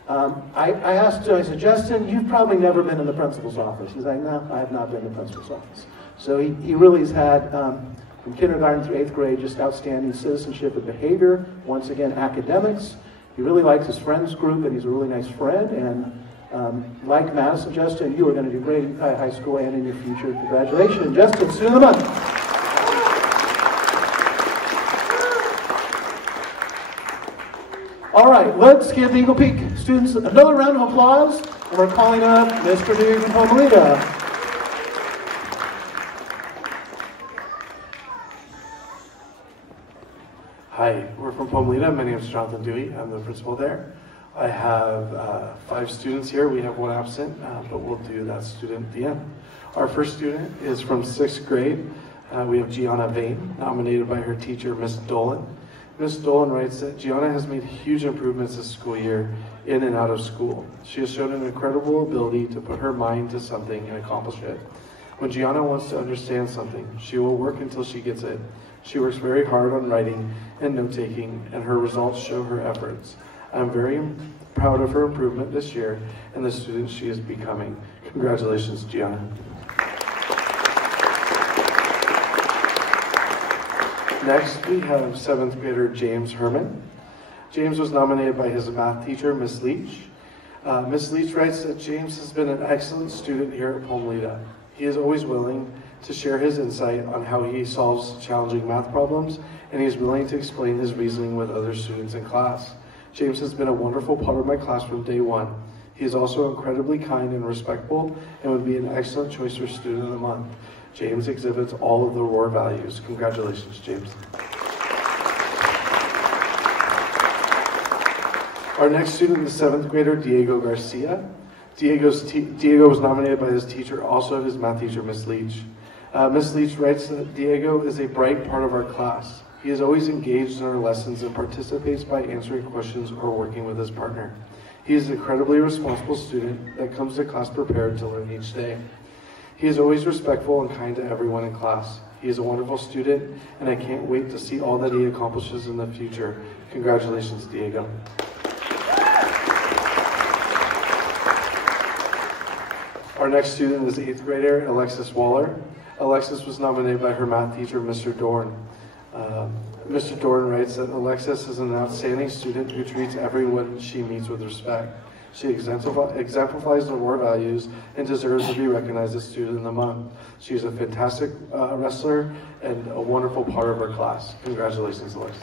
I asked him, I said, Justin, you've probably never been in the principal's office. He's like, no, I have not been in the principal's office. So he really has had, from kindergarten through 8th grade, just outstanding citizenship and behavior. Once again, academics. He really likes his friends group, and he's a really nice friend. And Like Madison, Justin, you are going to do great at Ukiah High School and in your future. Congratulations, Justin, student of the month. All right, let's give the Eagle Peak students another round of applause. And we're calling up Mr. Dewey from Pomalita. Hi, we're from Pomalita. My name is Jonathan Dewey. I'm the principal there. I have 5 students here. We have 1 absent, but we'll do that student at the end. Our first student is from 6th grade. We have Gianna Vane, nominated by her teacher, Miss Dolan. Ms. Dolan writes that Gianna has made huge improvements this school year in and out of school. She has shown an incredible ability to put her mind to something and accomplish it. When Gianna wants to understand something, she will work until she gets it. She works very hard on writing and note-taking, and her results show her efforts. I'm very proud of her improvement this year and the student she is becoming. Congratulations, Gianna. Next, we have 7th grader James Herman. James was nominated by his math teacher, Miss Leach. Miss Leach writes that James has been an excellent student here at Pomalita. He is always willing to share his insight on how he solves challenging math problems, and he is willing to explain his reasoning with other students in class. James has been a wonderful part of my class from day one. He is also incredibly kind and respectful and would be an excellent choice for Student of the Month. James exhibits all of the ROAR values. Congratulations, James. Our next student is 7th grader Diego Garcia. Diego was nominated by his teacher, also his math teacher, Miss Leach. Miss Leach writes that Diego is a bright part of our class. He is always engaged in our lessons and participates by answering questions or working with his partner. He is an incredibly responsible student that comes to class prepared to learn each day. He is always respectful and kind to everyone in class. He is a wonderful student, and I can't wait to see all that he accomplishes in the future. Congratulations, Diego. Our next student is 8th grader Alexis Waller. Alexis was nominated by her math teacher, Mr. Dorn. Mr. Dorn writes that Alexis is an outstanding student who treats everyone she meets with respect. She exemplifies the ROAR values and deserves to be recognized as Student of the Month. She is a fantastic wrestler and a wonderful part of our class. Congratulations, Alexis.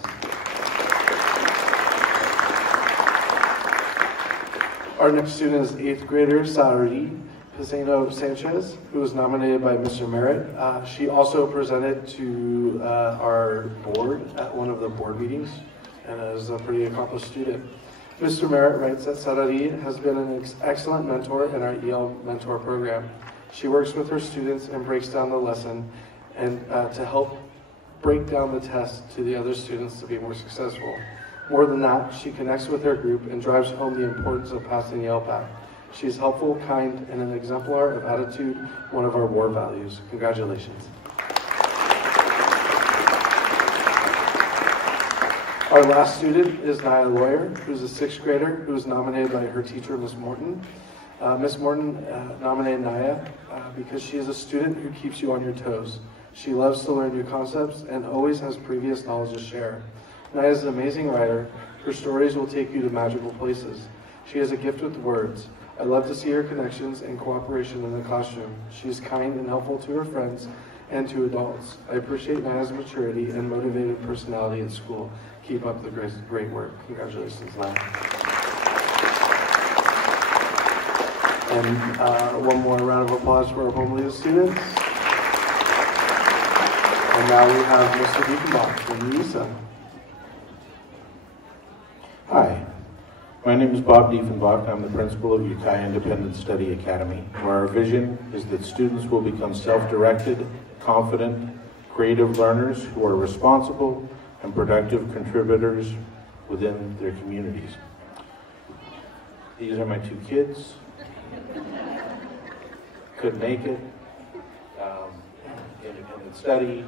Our next student is 8th grader Sarari Pisano Sanchez, who was nominated by Mr. Merritt. She also presented to our board at one of the board meetings and is a pretty accomplished student. Mr. Merritt writes that Sarari has been an excellent mentor in our EL mentor program. She works with her students and breaks down the lesson and to help break down the test to the other students to be more successful. More than that, she connects with her group and drives home the importance of passing the LPAC. She is helpful, kind, and an exemplar of attitude, one of our ROAR values. Congratulations. Our last student is Naya Lawyer, who's a 6th grader who was nominated by her teacher, Miss Morton. Miss Morton nominated Naya because she is a student who keeps you on your toes. She loves to learn new concepts and always has previous knowledge to share. Naya is an amazing writer. Her stories will take you to magical places. She has a gift with words. I love to see her connections and cooperation in the classroom. She is kind and helpful to her friends and to adults. I appreciate Naya's maturity and motivated personality at school. Keep up the great work. Congratulations, Naya. And one more round of applause for our Pomalita students. And now we have Mr. Diefenbach from USA. Hi, my name is Bob Diefenbach. I'm the principal of Ukiah Independent Study Academy, where our vision is that students will become self-directed, confident, creative learners who are responsible and productive contributors within their communities. These are my 2 kids. Couldn't make it. Independent study,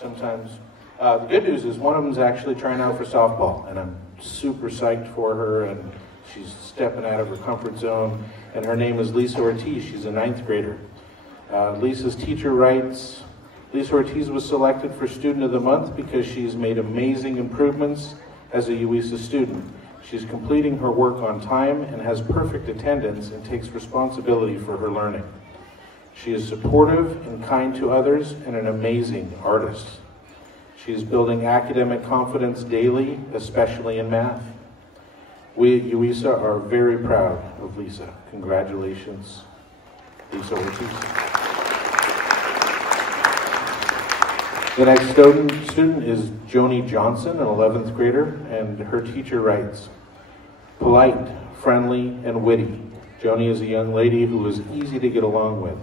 sometimes. The good news is one of them is actually trying out for softball, and I'm super psyched for her, and she's stepping out of her comfort zone, and her name is Lisa Ortiz. She's a 9th grader. Lisa's teacher writes, Lisa Ortiz was selected for Student of the Month because she's made amazing improvements as a UISA student. She's completing her work on time and has perfect attendance and takes responsibility for her learning. She is supportive and kind to others and an amazing artist. She is building academic confidence daily, especially in math. We at UISA are very proud of Lisa. Congratulations, Lisa Ortiz. The next student is Joni Johnson, an 11th grader, and her teacher writes, polite, friendly, and witty. Joni is a young lady who is easy to get along with,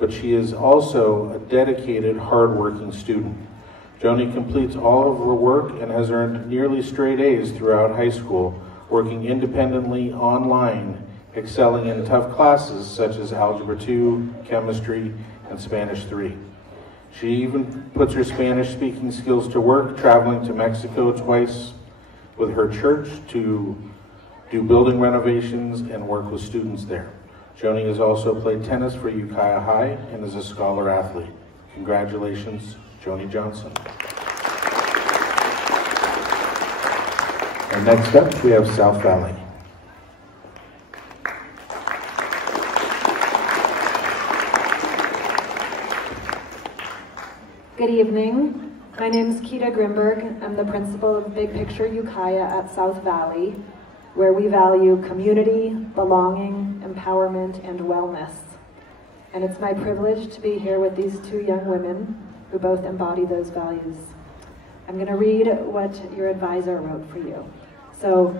but she is also a dedicated, hardworking student. Joni completes all of her work and has earned nearly straight A's throughout high school, working independently online, excelling in tough classes such as Algebra 2, Chemistry, and Spanish 3. She even puts her Spanish-speaking skills to work, traveling to Mexico twice with her church to do building renovations and work with students there. Joni has also played tennis for Ukiah High and is a scholar athlete. Congratulations, Joni Johnson. And next up, we have South Valley. Good evening. My name is Keita Grimberg. I'm the principal of Big Picture Ukiah at South Valley, where we value community, belonging, empowerment, and wellness. And it's my privilege to be here with these two young women who both embody those values. I'm going to read what your advisor wrote for you. So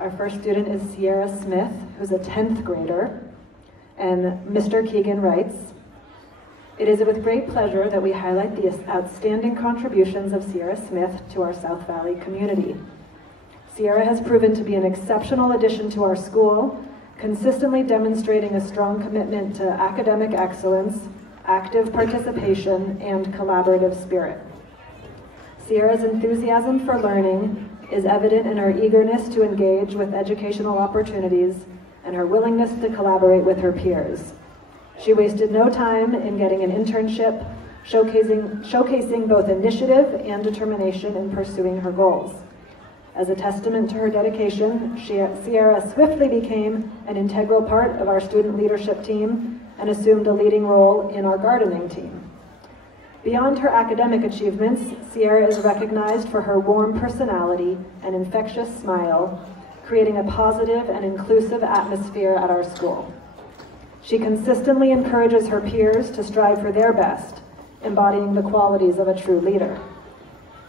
our first student is Sierra Smith, who's a 10th grader, and Mr. Keegan writes, it is with great pleasure that we highlight the outstanding contributions of Sierra Smith to our South Valley community. Sierra has proven to be an exceptional addition to our school, consistently demonstrating a strong commitment to academic excellence, active participation, and collaborative spirit. Sierra's enthusiasm for learning is evident in her eagerness to engage with educational opportunities and her willingness to collaborate with her peers. She wasted no time in getting an internship, showcasing both initiative and determination in pursuing her goals. As a testament to her dedication, Sierra swiftly became an integral part of our student leadership team and assumed a leading role in our gardening team. Beyond her academic achievements, Sierra is recognized for her warm personality and infectious smile, creating a positive and inclusive atmosphere at our school. She consistently encourages her peers to strive for their best, embodying the qualities of a true leader.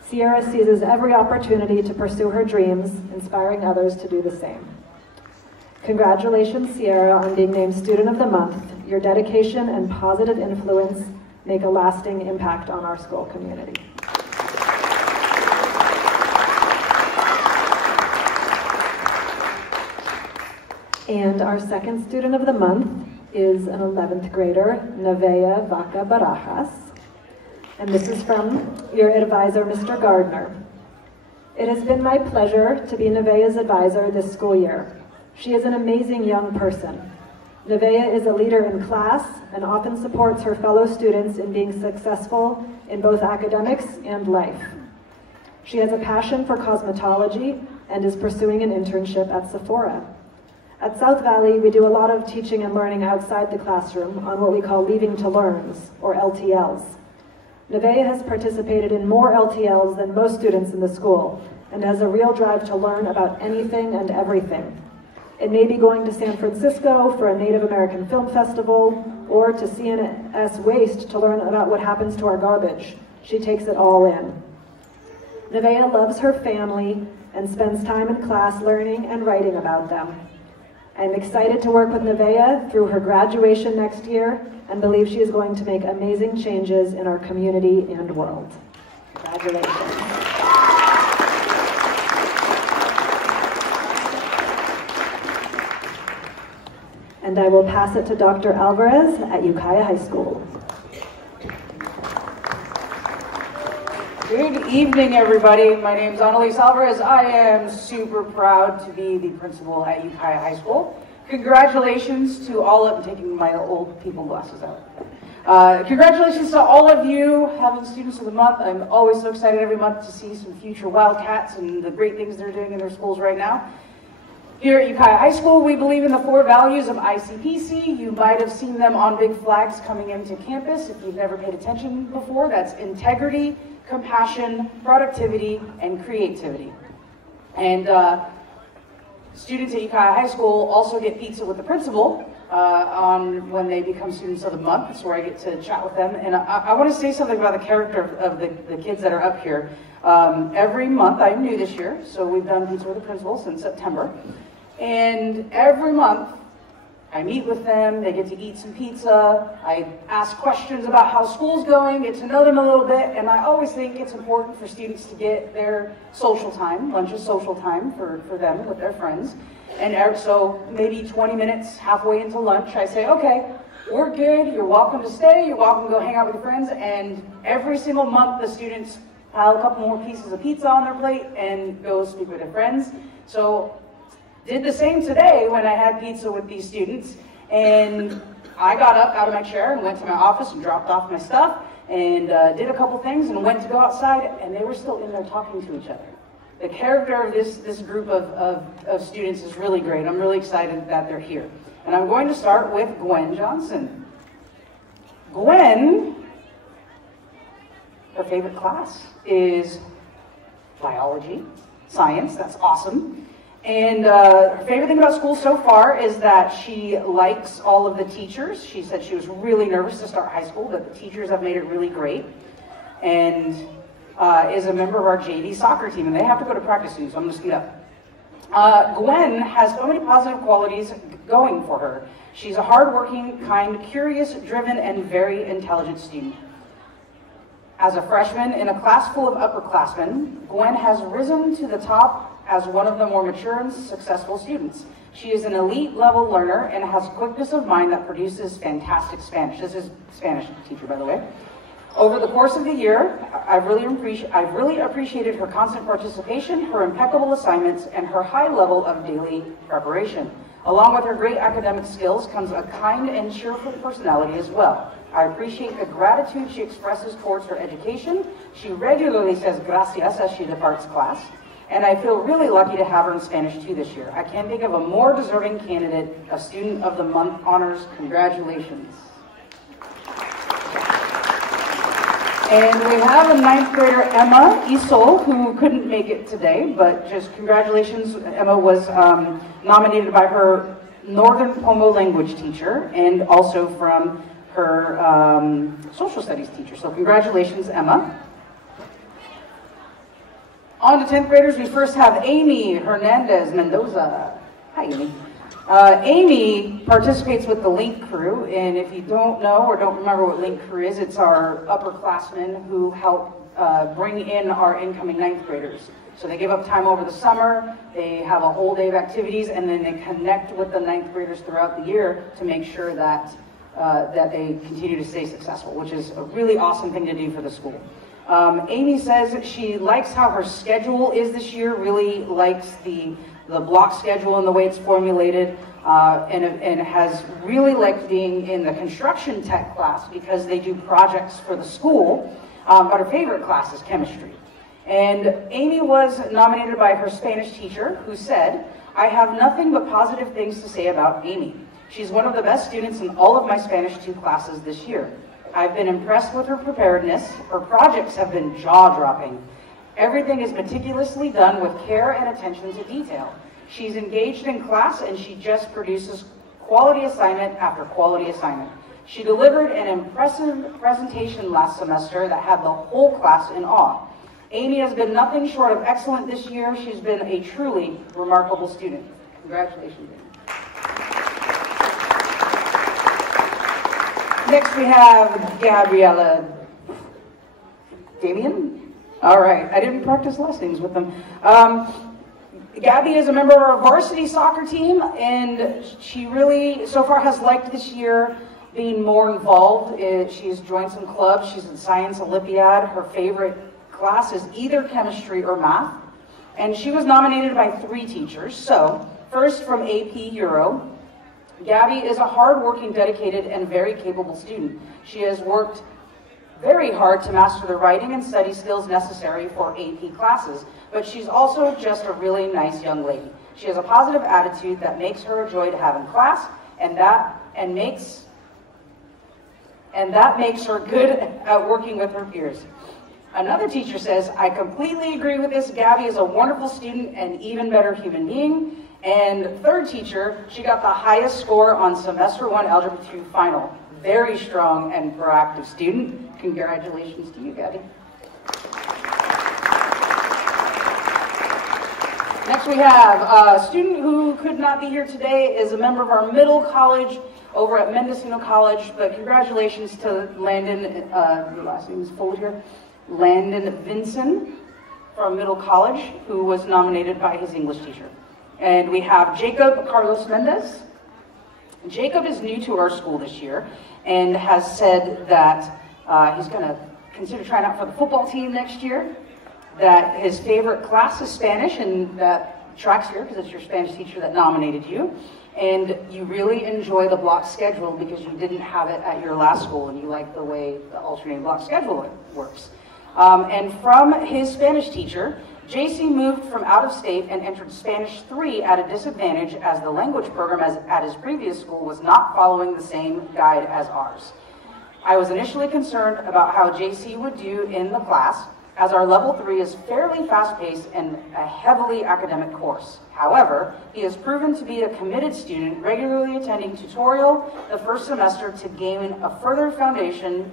Sierra seizes every opportunity to pursue her dreams, inspiring others to do the same. Congratulations, Sierra, on being named Student of the Month. Your dedication and positive influence make a lasting impact on our school community. And our second Student of the Month is an 11th grader, Nevaeh Vaca Barajas. And this is from your advisor, Mr. Gardner. It has been my pleasure to be Nevaeh's advisor this school year. She is an amazing young person. Nevaeh is a leader in class and often supports her fellow students in being successful in both academics and life. She has a passion for cosmetology and is pursuing an internship at Sephora. At South Valley, we do a lot of teaching and learning outside the classroom on what we call Leaving to Learns, or LTLs. Nevaeh has participated in more LTLs than most students in the school and has a real drive to learn about anything and everything. It may be going to San Francisco for a Native American Film Festival or to CNS Waste to learn about what happens to our garbage. She takes it all in. Nevaeh loves her family and spends time in class learning and writing about them. I'm excited to work with Nevaeh through her graduation next year and believe she is going to make amazing changes in our community and world. Congratulations. And I will pass it to Dr. Alvarez at Ukiah High School. Good evening, everybody. My name is Annalise Alvarez. I am super proud to be the principal at Ukiah High School. Congratulations to all of, I'm taking my old people glasses out. Congratulations to all of you having Students of the Month. I'm always so excited every month to see some future Wildcats and the great things they're doing in their schools right now. Here at Ukiah High School, we believe in the 4 values of ICPC. You might have seen them on big flags coming into campus if you've never paid attention before. That's integrity, compassion, productivity, and creativity. And students at Ukiah High School also get pizza with the principal when they become Students of the Month. That's where I get to chat with them. And I want to say something about the character of the kids that are up here. Every month, I'm new this year, so we've done Pizza with the Principal since September. And every month, I meet with them, they get to eat some pizza, I ask questions about how school's going, get to know them a little bit, and I always think it's important for students to get their social time. Lunch is social time for them with their friends. And so maybe 20 minutes, halfway into lunch, I say, okay, we're good, you're welcome to stay, you're welcome to go hang out with your friends, and every single month the students pile a couple more pieces of pizza on their plate and go speak with their friends. So did the same today when I had pizza with these students, and I got up out of my chair and went to my office and dropped off my stuff and did a couple things and went to go outside, and they were still in there talking to each other. The character of this group of students is really great. I'm really excited that they're here. And I'm going to start with Gwen Johnson. Gwen, her favorite class is biology, science. That's awesome. And her favorite thing about school so far is that she likes all of the teachers. She said she was really nervous to start high school, but the teachers have made it really great. And is a member of our JV soccer team, and they have to go to practice soon, so I'm going to speed up. Gwen has so many positive qualities going for her. She's a hardworking, kind, curious, driven, and very intelligent student. As a freshman in a class full of upperclassmen, Gwen has risen to the top as one of the more mature and successful students. She is an elite level learner and has quickness of mind that produces fantastic Spanish. This is Spanish teacher, by the way. Over the course of the year, I've really appreciated her constant participation, her impeccable assignments, and her high level of daily preparation. Along with her great academic skills comes a kind and cheerful personality as well. I appreciate the gratitude she expresses towards her education. She regularly says gracias as she departs class. And I feel really lucky to have her in Spanish 2 this year. I can't think of a more deserving candidate, a Student of the Month honors. Congratulations. And we have a 9th grader, Emma Isol, who couldn't make it today, but just congratulations. Emma was nominated by her Northern Pomo language teacher and also from her social studies teacher. So congratulations, Emma. On to 10th graders, we first have Amy Hernandez Mendoza. Hi, Amy. Amy participates with the Link Crew, and if you don't know or don't remember what Link Crew is, it's our upperclassmen who help bring in our incoming 9th graders. So they give up time over the summer, they have a whole day of activities, and then they connect with the 9th graders throughout the year to make sure that, that they continue to stay successful, which is a really awesome thing to do for the school. Amy says she likes how her schedule is this year, really likes the block schedule and the way it's formulated, and has really liked being in the construction tech class because they do projects for the school, but her favorite class is chemistry. And Amy was nominated by her Spanish teacher, who said, "I have nothing but positive things to say about Amy. She's one of the best students in all of my Spanish 2 classes this year. I've been impressed with her preparedness. Her projects have been jaw-dropping. Everything is meticulously done with care and attention to detail. She's engaged in class and she just produces quality assignment after quality assignment. She delivered an impressive presentation last semester that had the whole class in awe. Amy has been nothing short of excellent this year. She's been a truly remarkable student." Congratulations, Amy. Next we have Gabriella. Damien? All right, I didn't practice last names with them. Gabby is a member of our varsity soccer team, and she really, so far, has liked this year being more involved. She's joined some clubs. She's in Science Olympiad. Her favorite class is either chemistry or math, and she was nominated by 3 teachers. So, first from AP Euro, Gabby is a hard-working, dedicated, and very capable student. She has worked very hard to master the writing and study skills necessary for AP classes, but she's also just a really nice young lady. She has a positive attitude that makes her a joy to have in class, and that makes her good at working with her peers. Another teacher says, I completely agree with this. Gabby is a wonderful student and even better human being. And third teacher, she got the highest score on semester 1 Algebra 2 final. Very strong and proactive student. Congratulations to you, Gabby. Next we have a student who could not be here today, is a member of our middle college over at Mendocino College, but congratulations to Landon, your last name is folded here, Landon Vinson from Middle College, who was nominated by his English teacher. And we have Jacob Carlos Mendez. Jacob is new to our school this year and has said that he's going to consider trying out for the football team next year, that his favorite class is Spanish, and that tracks here because it's your Spanish teacher that nominated you. And you really enjoy the block schedule because you didn't have it at your last school, and you like the way the alternating block schedule works. And from his Spanish teacher, JC moved from out of state and entered Spanish 3 at a disadvantage as the language program at his previous school was not following the same guide as ours. I was initially concerned about how JC would do in the class, as our level 3 is fairly fast-paced and a heavily academic course. However, he has proven to be a committed student, regularly attending tutorial the first semester to gain a firmer foundation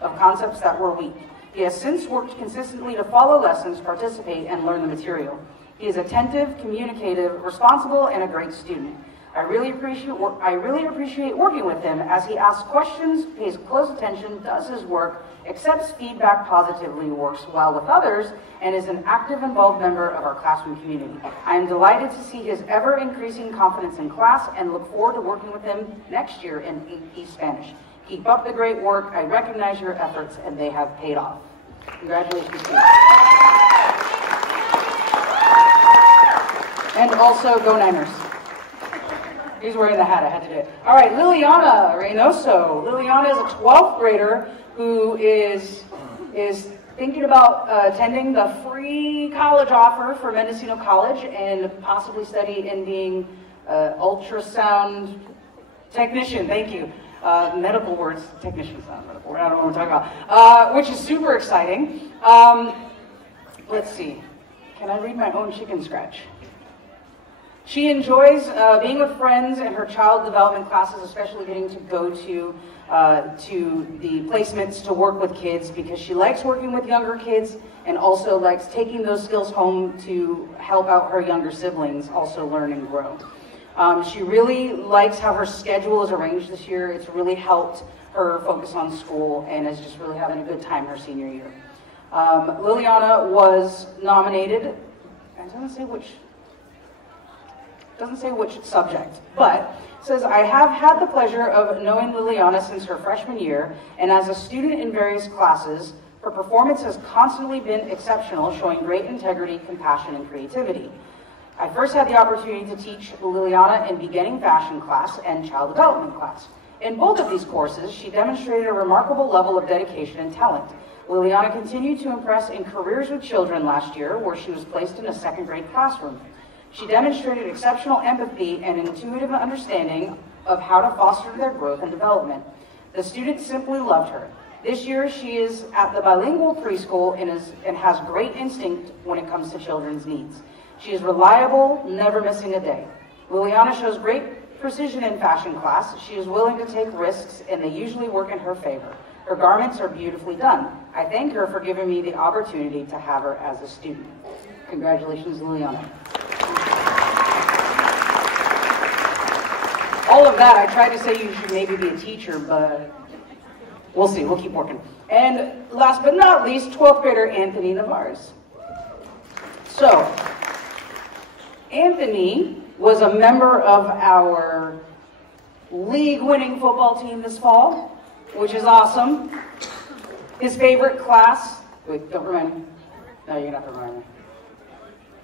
of concepts that were weak. He has since worked consistently to follow lessons, participate, and learn the material. He is attentive, communicative, responsible, and a great student. I really appreciate working with him as he asks questions, pays close attention, does his work, accepts feedback positively, works well with others, and is an active, involved member of our classroom community. I am delighted to see his ever-increasing confidence in class and look forward to working with him next year in AP Spanish. Keep up the great work. I recognize your efforts, and they have paid off. Congratulations to you. And also, go Niners. He's wearing the hat, I had to do it. All right, Liliana Reynoso. Liliana is a 12th grader who is thinking about attending the free college offer for Mendocino College and possibly study in being ultrasound technician. Thank you. Medical words, technician's not a medical word, I don't know what we're talking about, which is super exciting. Let's see, can I read my own chicken scratch? She enjoys being with friends and her child development classes, especially getting to go to the placements to work with kids because she likes working with younger kids and also likes taking those skills home to help out her younger siblings also learn and grow. She really likes how her schedule is arranged this year. It's really helped her focus on school and is just really having a good time her senior year. Liliana was nominated, it doesn't say which subject, but says, I have had the pleasure of knowing Liliana since her freshman year, and as a student in various classes, her performance has constantly been exceptional, showing great integrity, compassion, and creativity. I first had the opportunity to teach Liliana in beginning fashion class and child development class. In both of these courses, she demonstrated a remarkable level of dedication and talent. Liliana continued to impress in careers with children last year, where she was placed in a second grade classroom. She demonstrated exceptional empathy and intuitive understanding of how to foster their growth and development. The students simply loved her. This year, she is at the bilingual preschool and has great instinct when it comes to children's needs. She is reliable, never missing a day. Liliana shows great precision in fashion class. She is willing to take risks, and they usually work in her favor. Her garments are beautifully done. I thank her for giving me the opportunity to have her as a student. Congratulations, Liliana. All of that, I tried to say you should maybe be a teacher, but we'll see, we'll keep working. And last but not least, 12th grader Anthony Navarez. So, Anthony was a member of our league-winning football team this fall, which is awesome. His favorite class, wait, don't remind me. No, you're not going to remind me.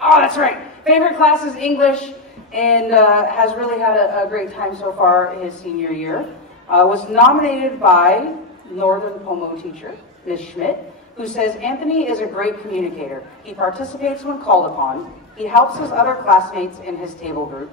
Oh, that's right. Favorite class is English. and has really had a great time so far his senior year. Was nominated by Northern Pomo teacher, Ms. Schmidt, who says Anthony is a great communicator. He participates when called upon. He helps his other classmates in his table group.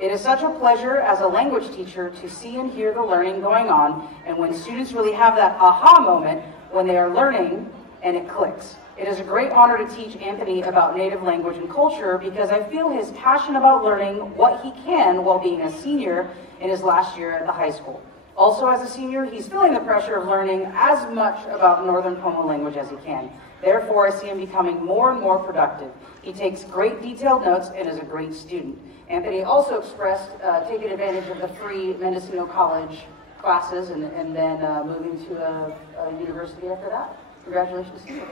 It is such a pleasure as a language teacher to see and hear the learning going on, and when students really have that aha moment when they are learning and it clicks. It is a great honor to teach Anthony about native language and culture because I feel his passion about learning what he can while being a senior in his last year at the high school. Also, as a senior, he's feeling the pressure of learning as much about Northern Pomo language as he can. Therefore, I see him becoming more and more productive. He takes great detailed notes and is a great student. Anthony also expressed taking advantage of the free Mendocino College classes and then moving to a university after that. Congratulations to you.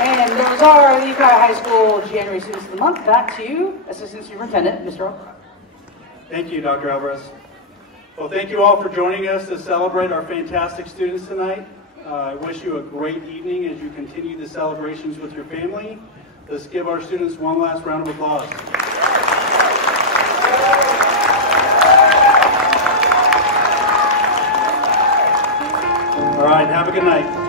And those are the Ukiah High School January Students of the Month. Back to you, Assistant Superintendent, Mr. O'Connor. Thank you, Dr. Alvarez. Well, thank you all for joining us to celebrate our fantastic students tonight. I wish you a great evening as you continue the celebrations with your family. Let's give our students one last round of applause. All right, have a good night.